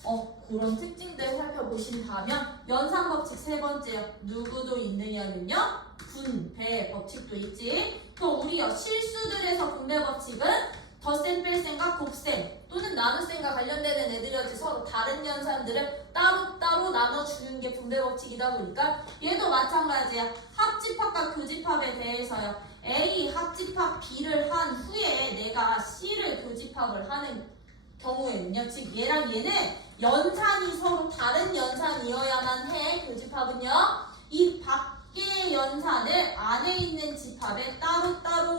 그런 특징들 살펴보신다면 연산 법칙 세 번째요. 누구도 있느냐면요. 분배 법칙도 있지. 그럼 우리요 실수들에서 분배 법칙은 덧셈, 뺄셈과 곱셈 또는 나눗셈과 관련되는 애들이었지 서로 다른 연산들을 따로따로 나눠주는 게 분배 법칙이다 보니까 얘도 마찬가지야. 합집합과 교집합에 대해서요. A 합집합 B를 한 후에 내가 C를 교집합을 하는 경우에는요. 즉 얘랑 얘는 연산이 서로 다른 연산이어야만 해. 교집합은요. 이 밖의 연산을 안에 있는 집합에 따로따로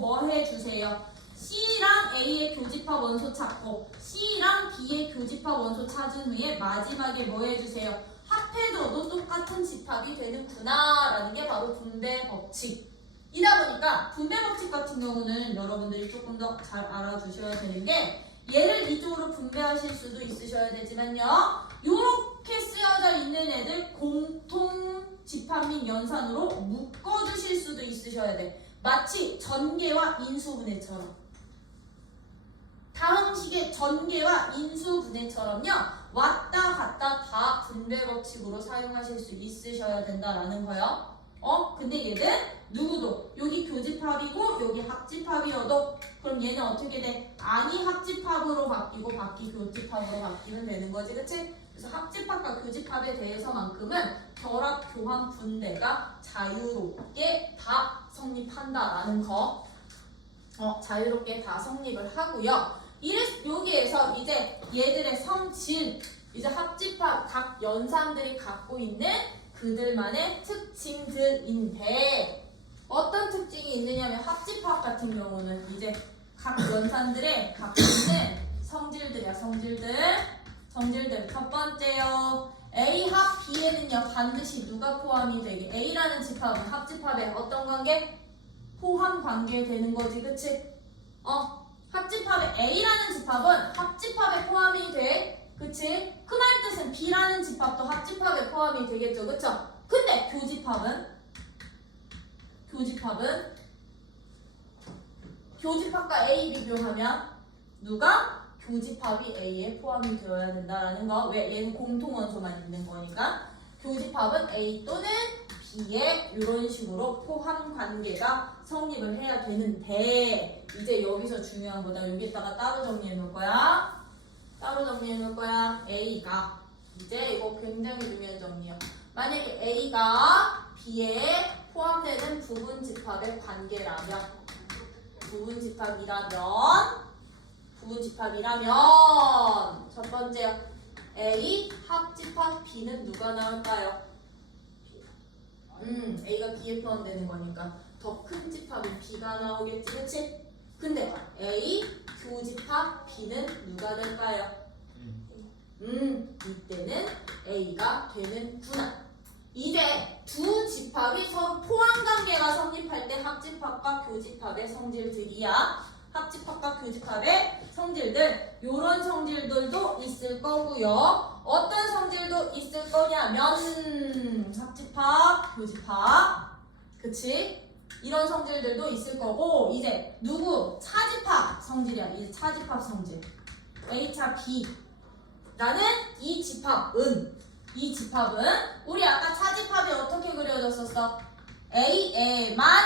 뭐 해주세요. C랑 A의 교집합 원소 찾고 C랑 B의 교집합 원소 찾은 후에 마지막에 뭐 해주세요. 합해줘도 똑같은 집합이 되는구나 라는 게 바로 분배 법칙이다 보니까 분배 법칙 같은 경우는 여러분들이 조금 더 잘 알아주셔야 되는 게 얘를 이쪽으로 분배하실 수도 있으셔야 되지만요. 요렇게 쓰여져 있는 애들 공통 집합 및 연산으로 묶어주실 수도 있으셔야 돼. 마치 전개와 인수분해처럼. 다음식의 전개와 인수분해처럼요. 왔다 갔다 다 분배 법칙으로 사용하실 수 있으셔야 된다라는 거예요. 근데 얘는 누구도 여기 교집합이고 여기 합집합이어도 그럼 얘는 어떻게 돼? 안이 합집합으로 바뀌고 밖이 교집합으로 바뀌면 되는 거지, 그치? 그래서 합집합과 교집합에 대해서만큼은 결합, 교환, 분배가 자유롭게 다 성립한다라는 거. 자유롭게 다 성립을 하고요. 여기에서 이제 얘들의 성질, 이제 합집합 각 연산들이 갖고 있는 그들만의 특징들인데 어떤 특징이 있느냐면 합집합 같은 경우는 이제 각 연산들의 갖고 있는 성질들이야. 성질들 첫 번째요. A 합 B에는요 반드시 누가 포함이 되게 A라는 집합은 합집합의 어떤 관계? 포함 관계 되는 거지, 그치? 합집합의 A라는 집합은 합집합에 포함이 돼. 그치? 그 말 뜻은 B라는 집합도 합집합에 포함이 되겠죠, 그쵸? 근데 교집합과 A 비교하면 누가? 교집합이 A에 포함이 되어야 된다라는 거. 왜? 얘는 공통 원소만 있는 거니까. 교집합은 A 또는 B에 이런 식으로 포함 관계가 성립을 해야 되는데 이제 여기서 중요한 거다. 여기다가 따로 정리해 놓을 거야. A가 이제 이거 굉장히 중요한 정리야. 만약에 A가 B에 포함되는 부분 집합의 관계라면 첫 번째요. A 합집합 B는 누가 나올까요? A가 B에 포함되는 거니까 더 큰 집합은 B가 나오겠지, 그치? 근데 A 교집합 B는 누가 될까요? 이때는 A가 되는구나. 이제 두 집합이 서로 포함관계가 성립할 때 합집합과 교집합의 성질들이야. 합집합과 교집합의 성질들, 요런 성질들도 있을 거고요. 어떤 성질도 있을 거냐면 합집합, 교집합, 그치? 이런 성질들도 있을 거고, 이제 누구? 차집합 성질이야. 이제 차집합 성질. A차 B라는 이 집합은 우리 아까 차집합이 어떻게 그려졌었어? A에만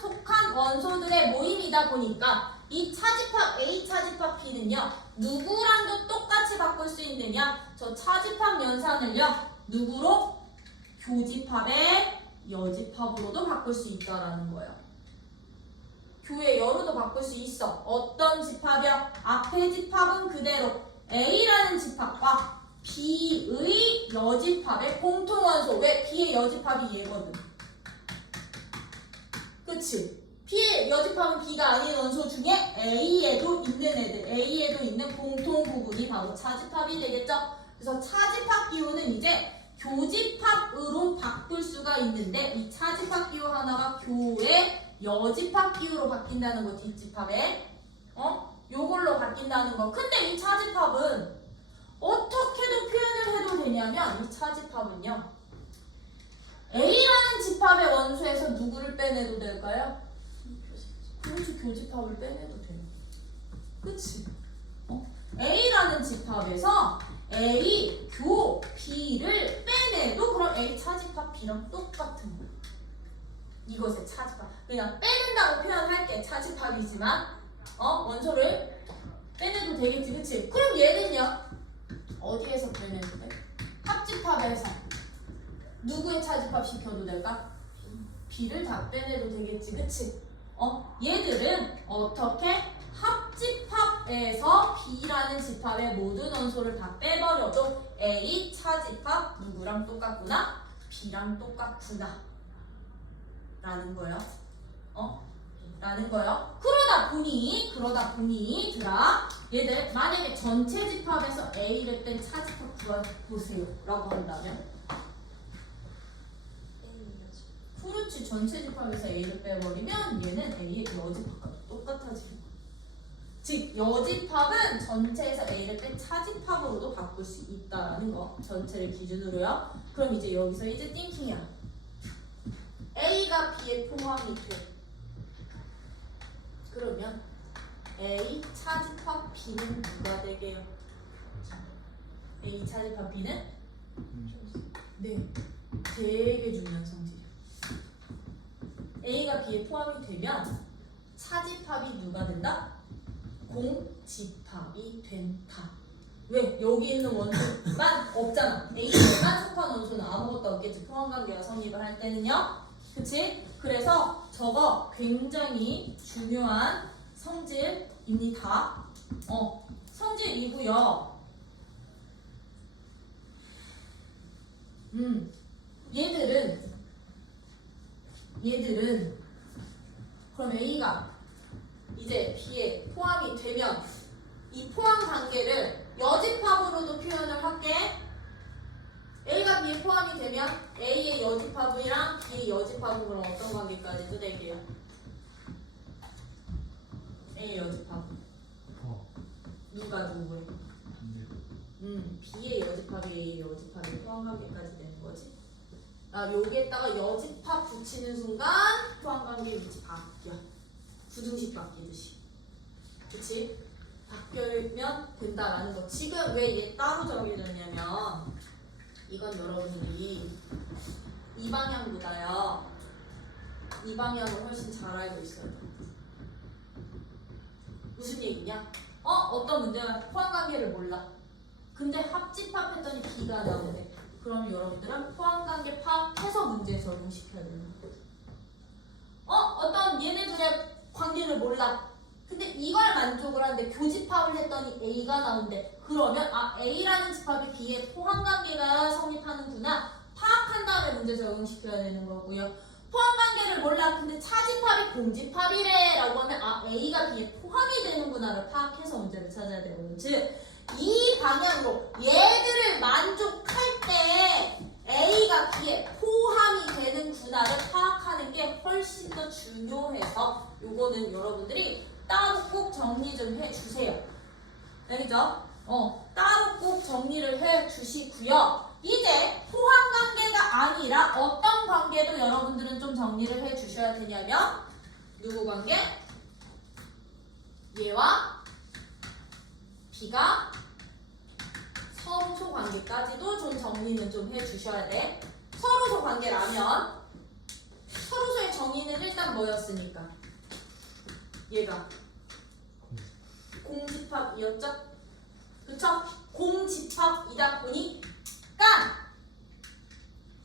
속한 원소들의 모임이다 보니까 이 차집합 A 차집합 B는요 누구랑도 똑같이 바꿀 수 있느냐? 저 차집합 연산을요 누구로? 교집합의 여집합으로도 바꿀 수 있다라는 거예요. 교의 여로도 바꿀 수 있어. 어떤 집합이야? 앞에 집합은 그대로 A라는 집합과 B의 여집합의 공통원소. 왜? B의 여집합이 얘거든. 그치? B의 여집합은 B가 아닌 원소 중에 A에도 있는 애들, A에도 있는 공통 부분이 바로 차집합이 되겠죠? 그래서 차집합 기호는 이제 교집합으로 바꿀 수가 있는데 이 차집합 기호 하나가 교의 여집합 기호로 바뀐다는 거, 뒷집합에 요걸로 바뀐다는 거. 근데 이 차집합은 어떻게도 표현을 해도 되냐면 이 차집합은요 A라는 집합의 원소에서 누구를 빼내도 될까요? 그렇지, 교집합을 빼내도 돼요. 그치? A라는 집합에서 A, 교, B를 빼내도 그럼 A 차집합 B랑 똑같은 거야. 이것의 차집합. 그냥 빼낸다고 표현할게. 차집합이지만 원소를 빼내도 되겠지. 그치? 그럼 얘는요? 어디에서 빼내도 돼? 합집합에서. 누구의 차집합 시켜도 될까? B를 다 빼내도 되겠지. 그치? 얘들은 어떻게? 합집합에서 B라는 집합의 모든 원소를 다 빼버려도 A 차집합 누구랑 똑같구나? B랑 똑같구나 라는 거예요. 라는 거예요. 그러다 보니 들아 얘들 만약에 전체 집합에서 A를 뺀 차집합 구해보세요 라고 한다면 그렇지, 전체 집합에서 A를 빼버리면 얘는 A의 여집합과 똑같아지는 거야. 즉 여집합은 전체에서 A를 뺀 차집합으로도 바꿀 수 있다라는 거. 전체를 기준으로요. 그럼 이제 여기서 이제 띵킹이야. A가 B에 포함이 돼. 그러면 A 차집합 B는 누가 되게요? A 차집합 B는? 네, 되게 중요한 성질이야. A가 B에 포함이 되면 차집합이 누가 된다? 공집합이 된다. 왜? 여기 있는 원소만 없잖아. A만 속한 원소는 아무것도 없겠지. 포함관계가 성립을 할 때는요. 그치? 그래서 저거 굉장히 중요한 성질입니다. 성질이고요. 얘들은 그럼 A가 이제 B에 포함이 되면 이 포함 관계를 여집합으로도 표현을 할게. A가 B에 포함이 되면 A의 여집합이랑 B의 여집합은 그럼 어떤 관계까지도 될게요? A의 여집합 누가 누구예요? B의 여집합이 A의 여집합이 포함 관계까지 되는 거지. 여기에다가 여집합 붙이는 순간 포함관계 위치 바뀌어. 부등식 바뀌듯이. 그치? 바뀌면 된다라는 거. 지금 왜 얘 따로 정해졌냐면 이건 여러분들이 이 방향보다요 이 방향을 훨씬 잘 알고 있어요. 무슨 얘기냐? 어떤 문제가 포함관계를 몰라. 근데 합집합 했더니 B가 나오네. 그럼 여러분들은 포함관계 파악해서 문제에 적용시켜야 되는 거예요. 어떤 얘네들의 관계를 몰라. 근데 이걸 만족을 하는데 교집합을 했더니 A가 나온대. 그러면 A라는 집합이 B에 포함관계가 성립하는구나. 파악한 다음에 문제 적용시켜야 되는 거고요. 포함관계를 몰라. 근데 차집합이 공집합이래 라고 하면 A가 B에 포함이 되는구나를 파악해서 문제를 찾아야 되거든요. 즉 이 방향으로 얘들을 만족할 때 A가 B에 포함이 되는구나를 파악하는 게 훨씬 더 중요해서 요거는 여러분들이 따로 꼭 정리 좀 해주세요. 알겠죠? 따로 꼭 정리를 해주시고요. 이제 포함 관계가 아니라 어떤 관계도 여러분들은 좀 정리를 해주셔야 되냐면 누구 관계? 얘와 B가 서로소 관계까지도 좀 정리는 좀 해주셔야 돼. 서로소 관계라면 서로소의 정의는 일단 뭐였으니까? 얘가 공집합이었죠? 그쵸? 공집합이다 보니까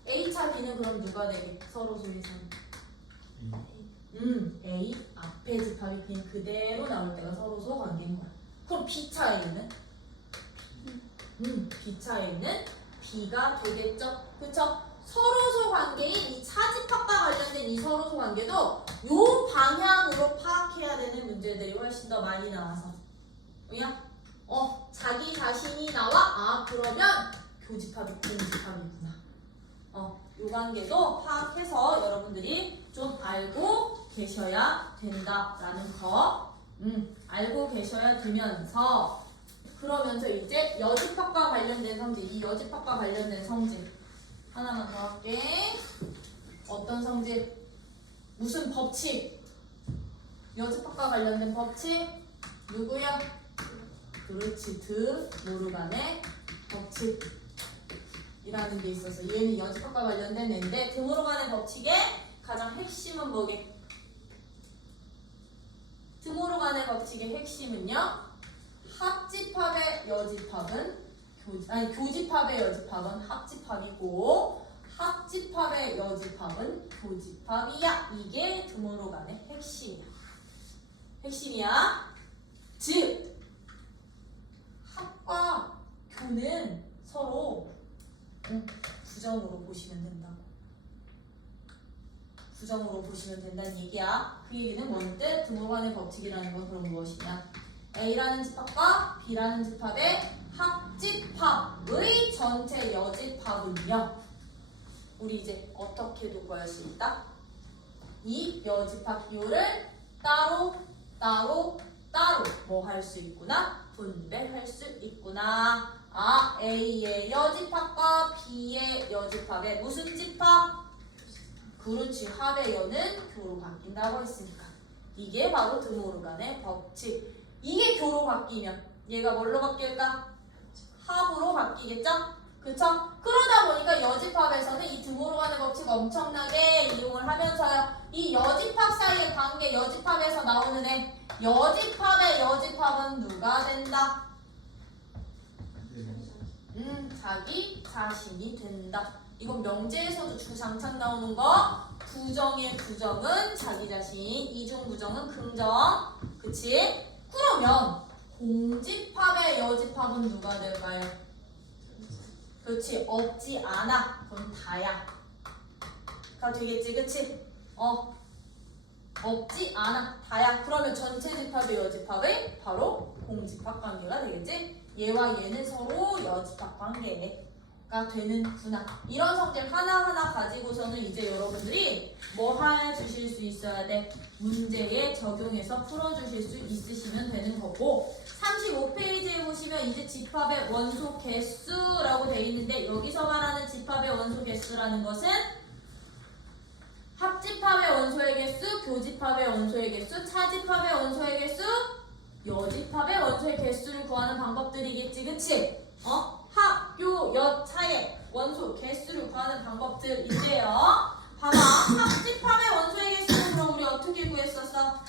A차 B는 그럼 누가 되게? 서로소에서는 A 앞에 집합이 B는 그대로 나올 때가 서로소 관계인 거야. 그럼 B차 A는? B차 A는 B가 되겠죠? 그쵸? 서로소 관계인 이 차집합과 관련된 이 서로소 관계도 요 방향으로 파악해야 되는 문제들이 훨씬 더 많이 나와서 그냥 자기 자신이 나와 그러면 교집합이 공집합이구나. 요 관계도 파악해서 여러분들이 좀 알고 계셔야 된다라는 거 알고 계셔야 되면서 그러면서 이제 여집합과 관련된 성질 이 여집합과 관련된 성질 하나만 더 할게. 어떤 성질? 무슨 법칙? 여집합과 관련된 법칙? 누구야? 그렇지. 드모르간의 법칙이라는 게 있어서 얘는 여집합과 관련된 애인데 드모르간의 법칙의 가장 핵심은 뭐게? 드모르간의 법칙의 핵심은요. 합집합의 여집합은 교집합의 여집합은 합집합이고 합집합의 여집합은 교집합이야. 이게 드모르간의 핵심이야. 즉 합과 교는 서로 부정으로 보시면 된다고. 부정으로 보시면 된다는 얘기야. 그 얘기는 뭔데? 드모르간의 법칙이라는 건 그럼 무엇이냐? A라는 집합과 B라는 집합의 합집합의 전체 여집합은요. 우리 이제 어떻게도 구할 수 있다? 이 여집합 비율을 따로 뭐 할 수 있구나? 분배할 수 있구나. A의 여집합과 B의 여집합의 무슨 집합? 그렇지. 합의 여는 교로 바뀐다고 했으니까. 이게 바로 드모르간의 법칙. 이게 교로 바뀌면 얘가 뭘로 바뀔까? 합으로 바뀌겠죠? 그쵸? 그러다 보니까 여집합에서는 이 드모르간의 법칙 엄청나게 이용을 하면서요. 이 여집합 사이의 관계, 여집합에서 나오는 애 여집합의 여집합은 누가 된다? 자기 자신이 된다. 이건 명제에서도 주장창 나오는 거. 부정의 부정은 자기 자신, 이중 부정은 긍정. 그치? 그러면 공집합의 여집합은 누가 될까요? 그렇지. 없지 않아. 그건 다야. 가 되겠지. 그치? 없지 않아. 다야. 그러면 전체 집합의 여집합의 바로 공집합 관계가 되겠지? 얘와 얘는 서로 여집합 관계가 되는구나. 이런 성질 하나하나 가지고서는 이제 여러분들이 뭐 해주실 수 있어야 돼? 문제에 적용해서 풀어주실 수 있으시면 되는 거고 35페이지에 보시면 이제 집합의 원소 개수라고 되어 있는데 여기서 말하는 집합의 원소 개수라는 것은 합집합의 원소의 개수, 교집합의 원소의 개수, 차집합의 원소의 개수, 여집합의 원소의 개수를 구하는 방법들이겠지. 그치? 합, 교, 여, 차의 원소 개수를 구하는 방법들인데요. 봐봐. 합집합의 원소의 개수는 그럼 우리 어떻게 구했었어?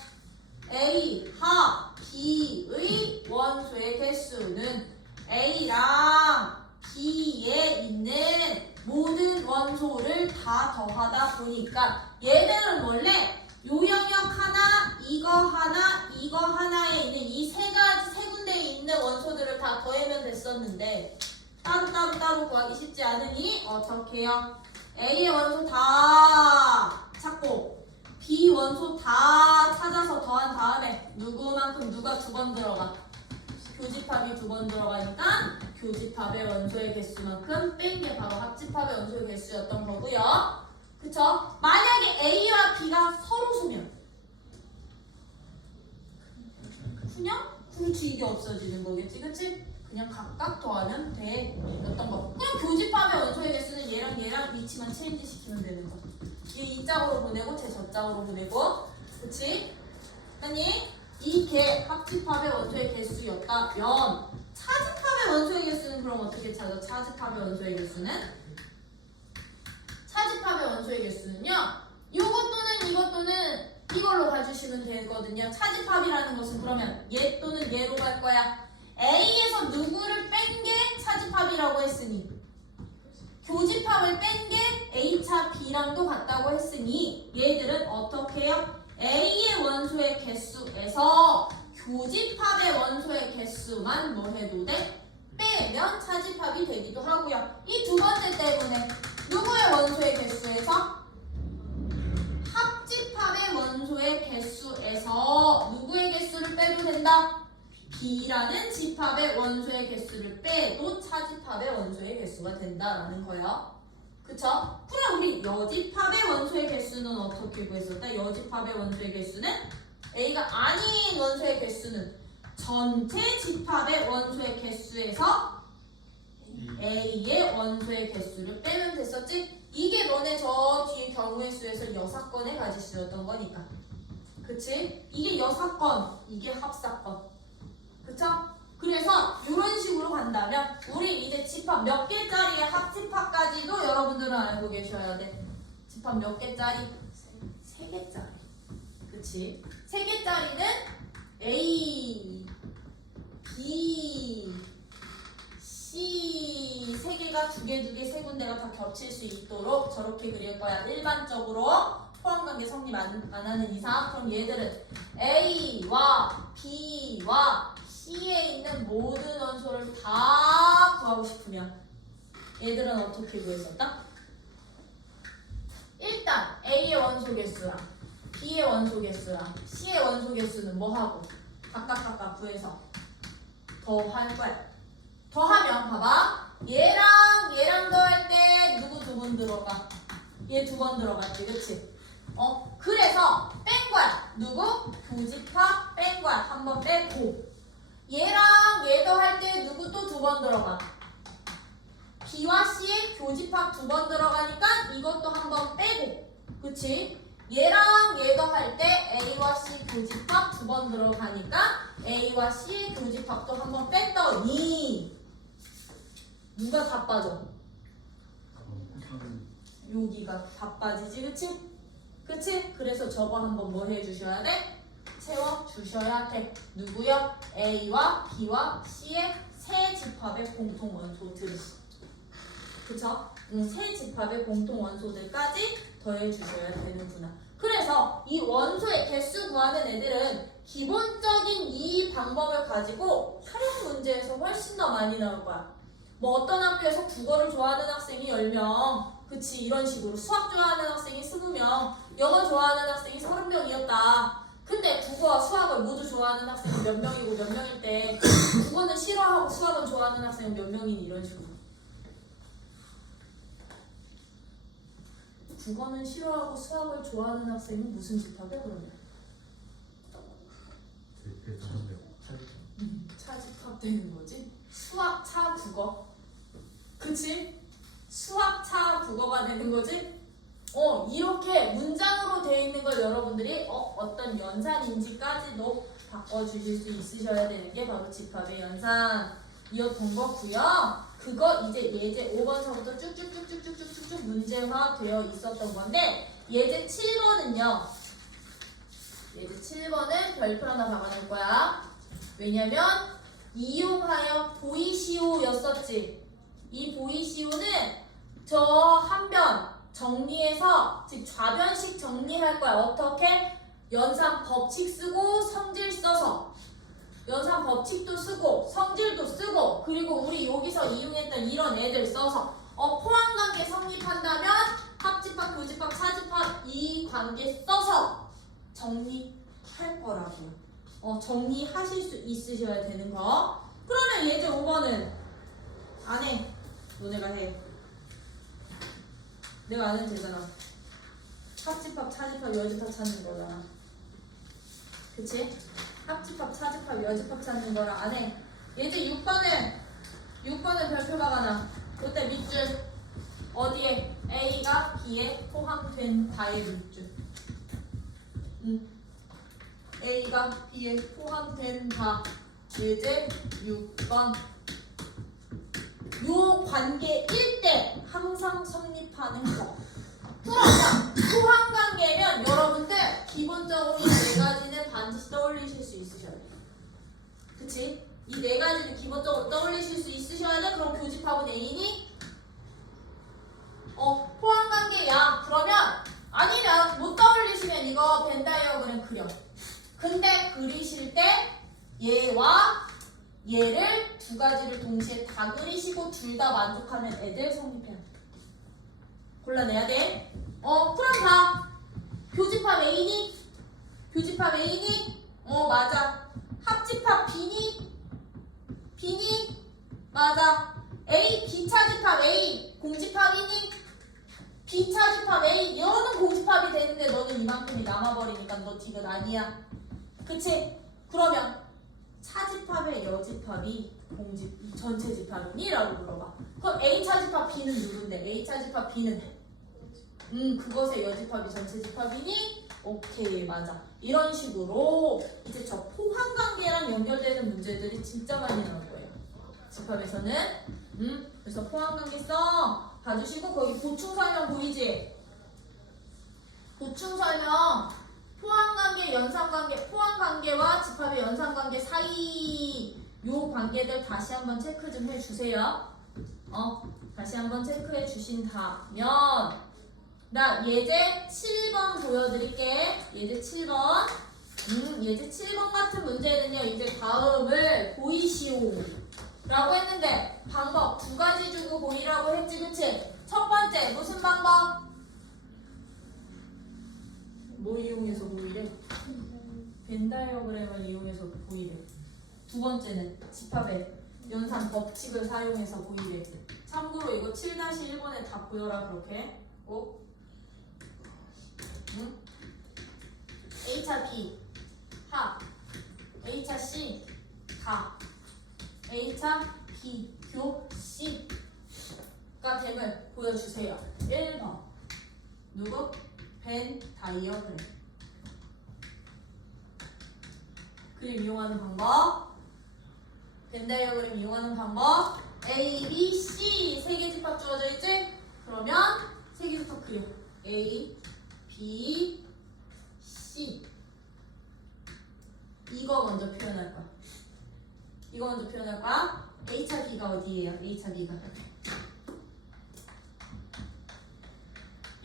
A, 합, B의 원소의 개수는 A랑 B에 있는 모든 원소를 다 더하다 보니까 얘들은 원래 요 영역 하나, 이거 하나, 이거 하나에 있는 이 세 군데에 있는 원소들을 다 더하면 됐었는데 따로 구하기 쉽지 않으니 어떻게 해요? A의 원소 다 찾고 B 원소 다 찾아서 더한 다음에 누구만큼 누가 두 번 들어가? 교집합이 2번 들어가니까 교집합의 원소의 개수만큼 뺀 게 바로 합집합의 원소의 개수였던 거고요. 그쵸? 만약에 A와 B가 서로 소면 그냥 그렇지 이게 없어지는 거겠지, 그치? 그냥 각각 더하면 돼. 어떤 거? 그냥 교집합의 원소의 개수는 얘랑 위치만 체인지 시키면 되는 거. 얘 이 짝으로 보내고 쟤 저 짝으로 보내고, 그치? 아니 이게 합집합의 원소의 개수였다면 차집합의 원소의 개수는 그럼 어떻게 찾아? 차집합의 원소의 개수는? 차집합의 원소의 개수는요, 요것 또는 이것 또는 이걸로 가주시면 되거든요. 차집합이라는 것은 그러면 얘 또는 얘로 갈 거야. A에서 누구를 뺀 게 차집합이라고 했으니, 교집합을 뺀 게 A차 B랑도 같다고 했으니 얘들은 어떻게 해요? A의 원소의 개수에서 교집합의 원소의 개수만 뭐 해도 돼? 빼면 차집합이 되기도 하고요. 이 두 번째 때문에 누구의 원소의 개수에서? 합집합의 원소의 개수에서 누구의 개수를 빼도 된다? B라는 집합의 원소의 개수를 빼도 차집합의 원소의 개수가 된다라는 거예요. 그쵸? 그럼 우리 여집합의 원소의 개수는 어떻게 구했었다? 여집합의 원소의 개수는 A가 아닌 원소의 개수는 전체 집합의 원소의 개수에서 A의 원소의 개수를 빼면 됐었지? 이게 너네 저 뒤에 경우의 수에서 여사건의 가지수였던 거니까. 그치? 이게 여사건, 이게 합사건. 그쵸? 그래서 이런 식으로 간다면 우리 이제 집합 몇 개짜리의 합집합까지도 여러분들은 알고 계셔야 돼. 집합 몇 개짜리? 3개짜리. 그치? 3개짜리는 A, B, C 3개가 2개 3군데가 다 겹칠 수 있도록 저렇게 그릴 거야. 일반적으로 포함관계 성립 안 하는 이상. 그럼 얘들은 A와 B와 C에 있는 모든 원소를 다 구하고 싶으면 얘들은 어떻게 구했었다? 일단 A의 원소 개수랑 B의 원소 개수랑 C의 원소 개수는 뭐하고? 각각 구해서 더할 거야. 더하면 봐봐. 얘랑 더할 때 누구 2번 들어가? 얘 2번 들어갔지, 그치? 그래서 뺀 거야. 누구? 교집합 뺀 거야. 한 번 빼고. 얘랑 얘 더할 때 누구 또 2번 들어가? B와 C의 교집합 2번 들어가니까 이것도 한 번 빼고. 그치? 얘랑 얘 더할 때 A와 C 교집합 2번 들어가니까 A와 C의 교집합도 한 번 뺐더니 누가 다 빠져? 여기가 다 빠지지, 그치? 그치? 그래서 저거 한번 뭐 해주셔야 돼? 채워주셔야 돼. 누구요? A와 B와 C의 세 집합의 공통 원소들. 그쵸? 세 집합의 공통 원소들까지 더해주셔야 되는구나. 그래서 이 원소의 개수 구하는 애들은 기본적인 이 방법을 가지고 활용 문제에서 훨씬 더 많이 나올 거야. 뭐 어떤 학교에서 국어를 좋아하는 학생이 10명, 그치, 이런 식으로 수학 좋아하는 학생이 20명, 영어 좋아하는 학생이 30명이었다. 근데 국어와 수학을 모두 좋아하는 학생이 몇 명이고 몇 명일 때 국어는 싫어하고 수학은 좋아하는 학생은 몇 명이니, 이런 식으로. 국어는 싫어하고 수학을 좋아하는 학생은 무슨 집합이야 그러면? 차집합 되는 거지? 수학 차 국어. 그치? 수학 차 국어가 되는 거지? 이렇게 문장으로 되어 있는 걸 여러분들이 어떤 연산인지까지도 바꿔주실 수 있으셔야 되는 게 바로 집합의 연산이었던 거고요. 그거 이제 예제 5번서부터 쭉쭉쭉쭉쭉쭉쭉 문제화 되어 있었던 건데, 예제 7번은요. 예제 7번은 별표 하나 박아놓을 거야. 왜냐면 이용하여 보이시오였었지. 이 보이시오는 저 한 변 정리해서 즉 좌변식 정리할 거야. 어떻게? 연산 법칙 쓰고 성질 써서. 연산 법칙도 쓰고 성질도 쓰고, 그리고 우리 여기서 이용했던 이런 애들 써서 포함관계 성립한다면 합집합, 교집합, 차집합 이 관계 써서 정리할 거라고요. 정리하실 수 있으셔야 되는 거. 그러면 예제 5번은 안 해. 너네가 해. 내가 안 해도 되잖아. 합집합, 차집합, 여집합 찾는 거잖아. 그치? 합집합, 차집합, 여집합 찾는 거랑 안 해. 예제 6번은 별표 박아놔. 그때 밑줄 어디에? A가 B에 포함된 다의 밑줄. A가 B에 포함된 다. 예제 6번. 요 관계 1대 항상 성립하는 거. 그러면 포함관계면 여러분들 기본적으로 이 네 가지는 반드시 떠올리실 수 있으셔야 돼요. 그치? 이 네 가지는 기본적으로 떠올리실 수 있으셔야 돼. 그럼 교집합은 A니? 포함관계야. 그러면 아니면 못 떠올리시면 이거 벤 다이어그램 그려. 근데 그리실 때 얘와 얘를 두 가지를 동시에 다 그리시고 둘 다 만족하는 애들 성립해야 돼. 골라내야 돼. 그럼 봐. 교집합 A니? 교집합 A니? 맞아. 합집합 B니? B니? 맞아. A, B차집합 A, 공집합이니? B차집합 A, 얘는 공집합이 되는데 너는 이만큼이 남아버리니까 너 디귿 아니야. 그치? 그러면 차집합의 여집합이 전체 집합이니? 라고 물어봐. 그럼 A 차집합 B는 누군데? A 차집합 B는 그것의 여집합이 전체 집합이니? 오케이, 맞아. 이런 식으로 이제 저 포함관계랑 연결되는 문제들이 진짜 많이 나올 거예요. 집합에서는. 그래서 포함관계성 봐주시고 거기 보충설명 보이지? 보충설명 포함관계, 연상관계, 포함관계와 집합의 연상관계 사이 요 관계들 다시 한번 체크 좀 해주세요. 다시 한번 체크해 주신다면 나 예제 7번 보여드릴게. 예제 7번. 예제 7번 같은 문제는요. 이제 다음을 보이시오 라고 했는데 방법 두 가지 주고 보이라고 했지, 그치? 첫 번째 무슨 방법? 뭐 이용해서 보이래? 벤 다이어그램을 이용해서 보이래. 두 번째는 집합의 연산 법칙을 사용해서 보이래. 참고로 이거 7-1번에 다 보여라 그렇게. A차 B 합, A차 C 가, A차 B 교 C가 됨을 보여주세요. 1번 누구? 벤 다이어그램. 그림 이용하는 방법. 벤 다이어그램 이용하는 방법. A, B, C 세 개 집합 주어져 있지? 그러면 세 개 집합 그려. A, B, C. 이거 먼저 표현할 거야. 이거 먼저 표현할 거야. A차 B가 어디예요? A차 B가.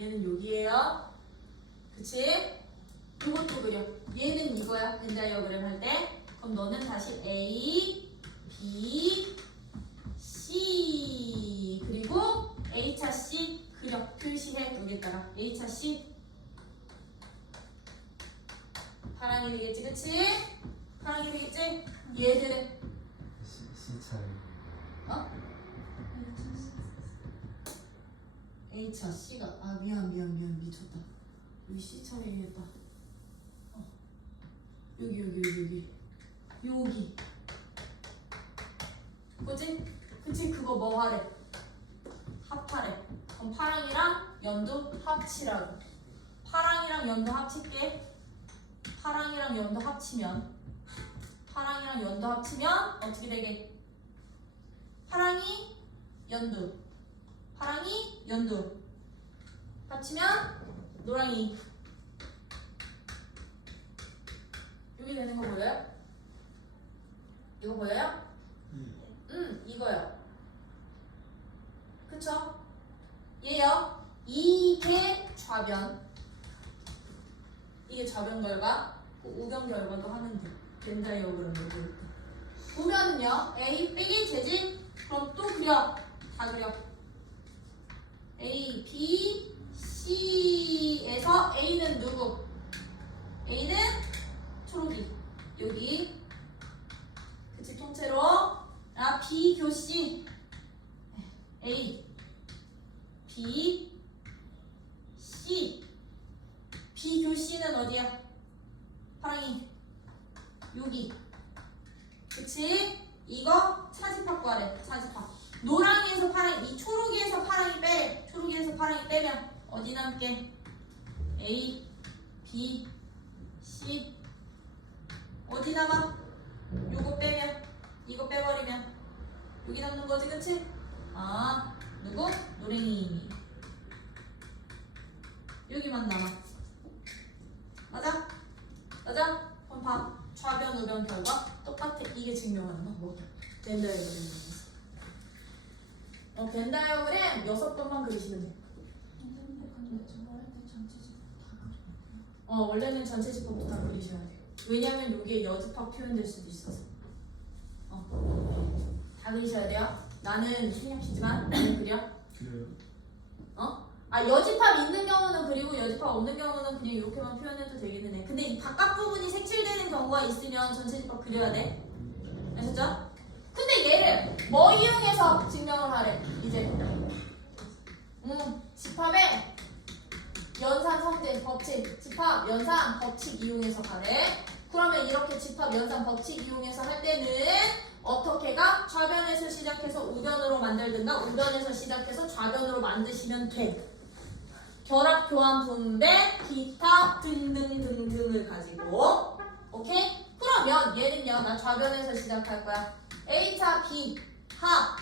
얘는 여기에요. 그치? 이것도 그려. 얘는 이거야. 벤 다이어그램 할 때. 그럼 너는 다시 A, B, C 그리고 A차 C 그려. 표시해. 여기다가 A차 C. 파랑이 되겠지, 그치? 파랑이 되겠지? 얘들은 C차례. A차 C가 미안 미쳤다. 여기 C 차례겠다. 여기 뭐지? 그치? 그거 뭐 하래? 합하래. 그럼 파랑이랑 연두 합치라고. 파랑이랑 연두 합칠게. 파랑이랑 연두 합치면 어떻게 되게? 파랑이 연두 합치면 노랑이. 여기 되는 거 보여요? 이거 보여요? 이거요. 그쵸? 얘요. 이게 좌변. 이게 좌변 결과. 우변 결과도 하면 돼. 벤 다이어그램을 볼 때. 보면은요. A, B, 재질. 그럼 또 그려. 다 그려. A, B, C에서 A는 누구? A는 초록이. 여기. 그치? 통째로. 아, B 교시 A B C B 교시는 어디야? 파랑이 여기. 그치? 이거 차집합 구하래. 차집합. 노랑이에서 파랑이, 이 초록이에서 파랑이 빼래. 초록이에서 파랑이 빼면 어디 남게? A, B, C. 어디 남아? 요거 빼면, 이거 빼버리면 여기 남는 거지, 그치? 아, 누구? 노랭이. 여기만 남아. 맞아? 맞아? 그럼 봐. 좌변, 우변 결과 똑같아. 이게 증명하는 방법. 벤 다이어그램. 벤 다이어그램 6번만 그리시면 돼. 원래는 전체 집합도 다 그리셔야 돼. 왜냐면 여기에 여집합 표현될 수도 있어서. 다 그리셔야 돼요. 나는 생략시지만 나는 그려. 그래요. 여집합 있는 경우는 그리고 여집합 없는 경우는 그냥 이렇게만 표현해도 되기는 해. 근데 이 바깥 부분이 색칠되는 경우가 있으면 전체 집합 그려야 돼. 아셨죠? 근데 얘를 뭐 이용해서 증명을 하래? 이제 집합의 연산 성질 법칙, 집합 연산 법칙 이용해서 가래. 그러면 이렇게 집합 연산 법칙 이용해서 할 때는 어떻게 가? 좌변에서 시작해서 우변으로 만들든가 우변에서 시작해서 좌변으로 만드시면 돼. 결합, 교환, 분배, 기타 등등등등을 가지고. 오케이? 그러면 얘는요. 나 좌변에서 시작할 거야. A차 B, 합,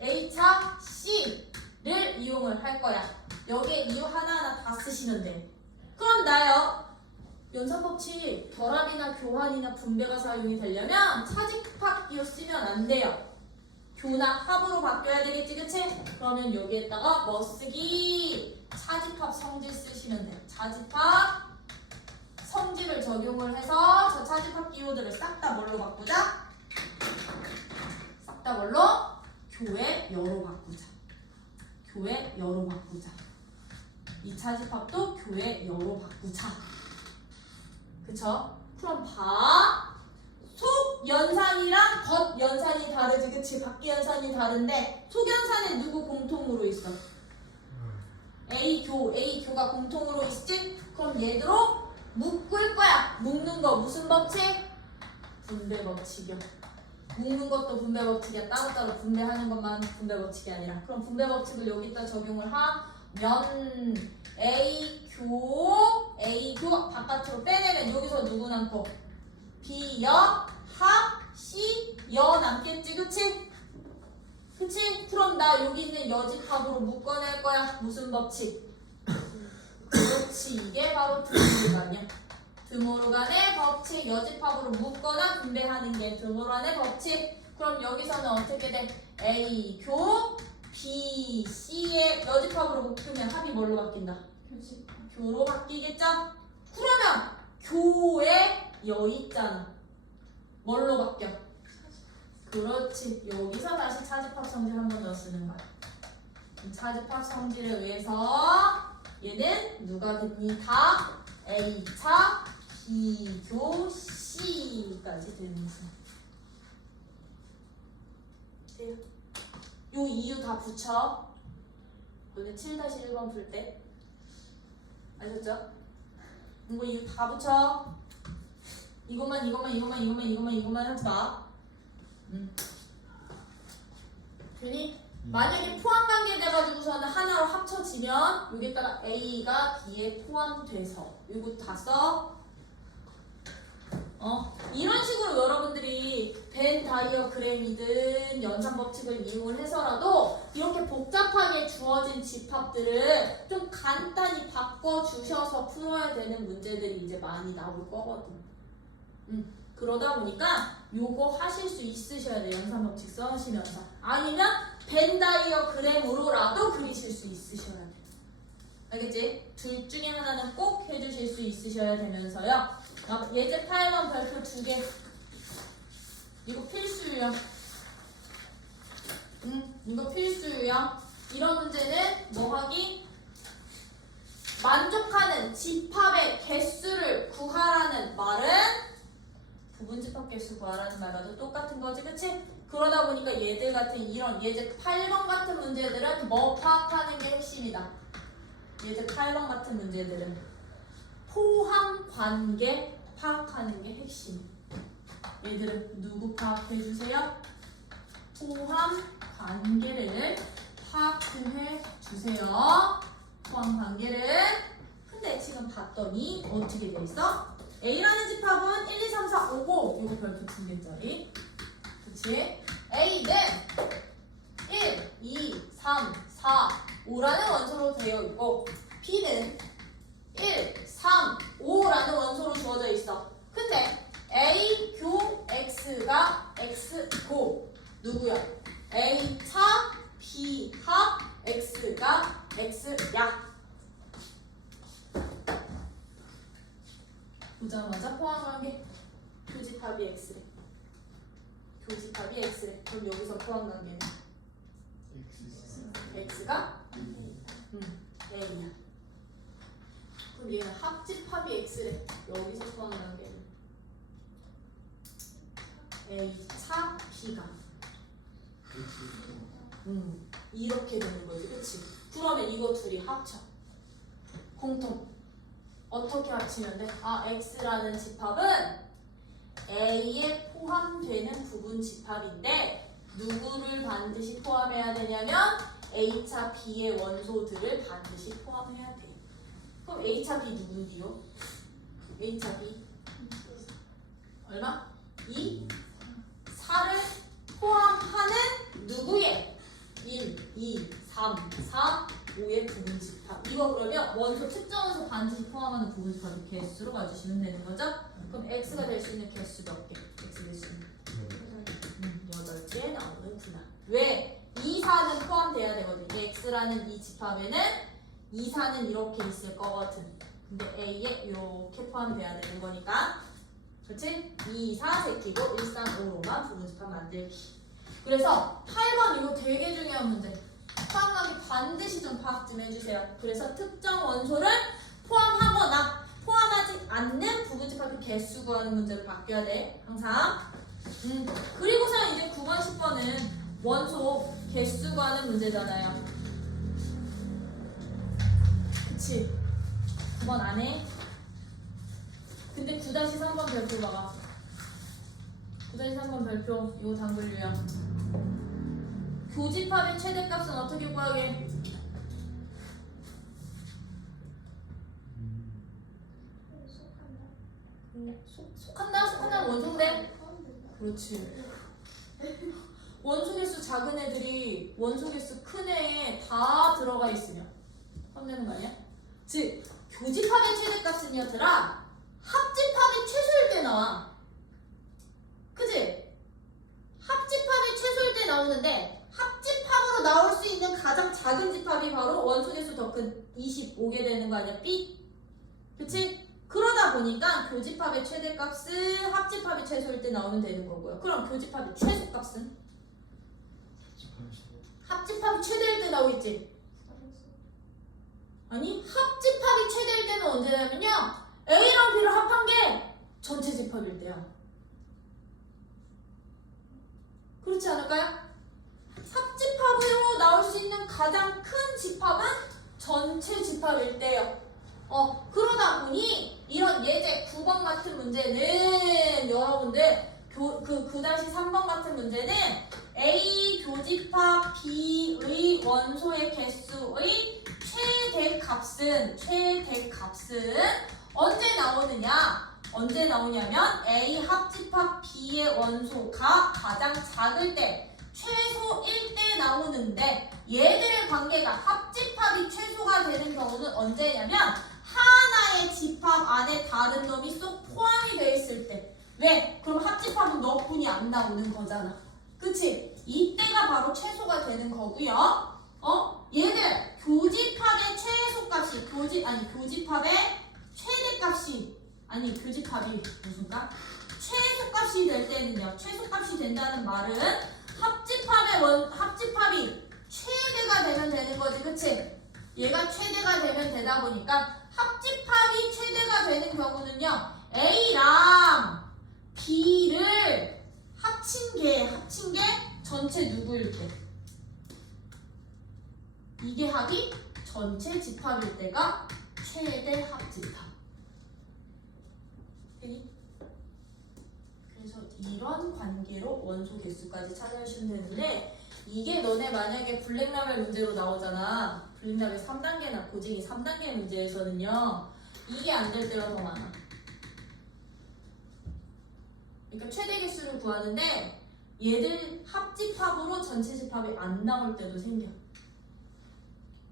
A차 C를 이용을 할 거야. 여기에 이유 하나하나 다 쓰시면 돼. 그럼 나요. 연산법칙 결합이나 교환이나 분배가 사용이 되려면 차집합 기호 쓰면 안 돼요. 교나 합으로 바뀌어야 되겠지, 그치? 그러면 여기에다가 뭐 쓰기? 차집합 성질 쓰시면 돼요. 차집합 성질을 적용을 해서 저 차집합 기호들을 싹 다 뭘로 바꾸자? 싹 다 뭘로? 교의 여로 바꾸자. 교의 여로 바꾸자. 이 차집합도 교의 여로 바꾸자. 그쵸? 그럼 봐. 속 연산이랑 겉 연산이 다르지, 그치? 밖에 연산이 다른데 속 연산은 누구 공통으로 있어? A교가 공통으로 있지? 그럼 얘대로 묶을 거야. 묶는 거 무슨 법칙? 분배 법칙이야. 묶는 것도 분배 법칙이야. 따로따로 분배하는 것만 분배 법칙이 아니라. 그럼 분배 법칙을 여기다 적용을 하면 A교 바깥으로 빼내면 여기서 누구 남고? B여, 합, C여 남겠지, 그치? 그치? 그럼 나 여기 있는 여집합으로 묶어낼 거야. 무슨 법칙? 그렇지, 이게 바로 드모르간이야. 드모르간의 법칙, 여집합으로 묶거나 분배하는 게 드모르간의 법칙. 그럼 여기서는 어떻게 돼? A교, B, C의 여집합으로 묶으면 합이 뭘로 바뀐다? 교로 바뀌겠죠? 그러면 교에 여 있잖아. 뭘로 바뀌어? 그렇지. 여기서 다시 차집합 성질 한 번 더 쓰는 거야. 차집합 성질에 의해서 얘는 누가 됩니까? A차, B교, C까지 되는 거야. 돼요? 요 이유 다 붙여. 너네 7-1번 풀 때. 아셨죠? 이거 이유 다 붙여. 이것만 하지 마. 괜히 만약에 포함 관계 돼가지고서는 하나로 합쳐지면 여기다가 A가 B에 포함돼서 이거 다 써. 이런 식으로 여러분들이 벤 다이어그램이든 연산 법칙을 이용을 해서라도 이렇게 복잡하게 주어진 집합들을 좀 간단히 바꿔주셔서 풀어야 되는 문제들이 이제 많이 나올 거거든. 그러다 보니까 요거 하실 수 있으셔야 돼요. 연산 법칙 써시면서. 아니면 벤 다이어그램으로라도 그리실 수 있으셔야 돼요. 알겠지? 둘 중에 하나는 꼭 해주실 수 있으셔야 되면서요. 예제 파일만 발표 2개. 이거 필수유형. 이거 필수유형. 이런 문제는 뭐 하기? 만족하는 집합의 개수를 구하라는 말은 부분집합 개수 구하라는 말과도 똑같은 거지, 그치? 그러다 보니까 얘들 같은 이런 예제 8번 같은 문제들은 뭐 파악하는 게 핵심이다. 예제 8번 같은 문제들은 포함 관계 파악하는 게 핵심. 얘들은 누구 파악해 주세요? 포함 관계를 파악해 주세요. 포함 관계를. 근데 지금 봤더니 어떻게 돼 있어? A라는 집합은 1, 2, 3, 4, 5, 5. 이거 별표 2개짜리. 그치? A는 1, 2, 3, 4, 5라는 원소로 되어 있고 B는 1, 3, 5라는 원소로 주어져 있어. 근데 A 교 X가 X고 누구야? A 차 B 합 X가 X야. 보자마자 포함관계 교집합이 X래. 교집합이 X래. 그럼 여기서 포함관계는 X가 A야. 그럼 얘는 합집합이 X래. 여기서 포함관계는 A 차 B가 이렇게 되는 거지, 그치? 그러면 이거 둘이 합쳐. 공통. 어떻게 합치면 돼? 아, X라는 집합은 A에 포함되는 부분 집합인데 누구를 반드시 포함해야 되냐면 A차 B의 원소들을 반드시 포함해야 돼. 그럼 A차 B 누군데요? A차 B 얼마? 2, 4를 포함하는 누구의? 1, 2, 3, 4, 5의 부분 집합. 이거 그러면 원소 특정 원소 반드시 포함하는 부분 집합의 개수로 봐주시면 되는 거죠? 그럼 X가 될 수 있는 개수 몇 개? X 될 수 있는 8개 나오는구나. 왜? 2, 4는 포함돼야 되거든. 이게 X라는 이 집합에는 2, 4는 이렇게 있을 거거든. 근데 A에 이렇게 포함돼야 되는 거니까. 그치? 2, 4 새끼고 1, 3, 5로만 부분 집합 만들기. 그래서 8번 이거 되게 중요한 문제. 포함하기 반드시 좀 파악 좀 해주세요. 그래서 특정 원소를 포함하거나 포함하지 않는 부분집합의 개수 구하는 문제로 바뀌어야 돼. 항상. 그리고서 이제 9번, 10번은 원소 개수 구하는 문제잖아요. 그치? 9번 안 해? 근데 9-3번 별표 봐봐. 9-3번 별표 이거 당근류야. 교집합의 최대값은 어떻게 구하게? 속한다 원소인데? 그렇지. 원소 개수 작은 애들이 원소 개수 큰 애에 다 들어가 있으면 혼내는 거 아니야? 즉 교집합의 최대값은 얘들아 합집합이 최소일 때 나와. 그치? 합집합이 최소일 때 나오는데 합집합으로 나올 수 있는 가장 작은 집합이 바로 원소 개수 더 큰 25개 되는 거 아니야? B? 그치? 그러다 보니까 교집합의 최대값은 합집합이 최소일 때 나오면 되는 거고요. 그럼 교집합의 최소값은? 합집합이 최대일 때 나오겠지? 아니 합집합이 최대일 때는 언제냐면요 A랑 B를 합한 게 전체 집합일 때야. 그렇지 않을까요? 합집합으로 나올 수 있는 가장 큰 집합은 전체 집합일 때요. 그러다 보니 이런 예제 9번 같은 문제는 여러분들 9-3번 같은 문제는 A 교집합 B의 원소의 개수의 최대값은 언제 나오느냐? 언제 나오냐면 A 합집합 B의 원소가 가장 작을 때 최소 1대 나오는데 얘들의 관계가 합집합이 최소가 되는 경우는 언제냐면 하나의 집합 안에 다른 놈이 쏙 포함이 되어 있을 때. 왜? 그럼 합집합은 너뿐이 안 나오는 거잖아. 그치? 이때가 바로 최소가 되는 거고요. 얘들 교집합의 최소값이 교집합의 최대값이 교집합이 무슨 값? 최소값이 될 때는요. 최소값이 된다는 말은 합집합이 최대가 되면 되는 거지, 그치? 얘가 최대가 되면 되다 보니까 합집합이 최대가 되는 경우는요. A랑 B를 합친 게 전체 누구일 때? 이게 합이 전체 집합일 때가 최대 합집합. 오케이? 그래서 이런 관계로 원소 개수까지 찾아주시면 되는데 이게 너네 만약에 블랙라벨 문제로 나오잖아. 블랙라벨 3단계나 고쟁이 3단계 문제에서는요. 이게 안 될 때가 더 많아. 그러니까 최대 개수를 구하는데 얘들 합집합으로 전체 집합이 안 나올 때도 생겨.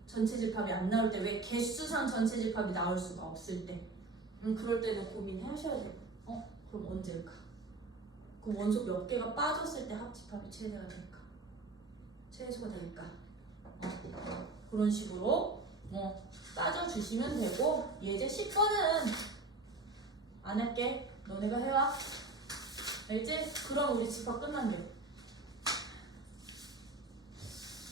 전체 집합이 안 나올 때 왜 개수상 전체 집합이 나올 수가 없을 때. 그럴 때는 고민하셔야 돼요. 그럼 언제일까? 그럼 원소 몇 개가 빠졌을 때 합집합이 최대가 될까? 최소가 될까? 그런 식으로 따져주시면 되고 예제 10번은 안 할게. 너네가 해와. 알지? 그럼 우리 집합 끝난대.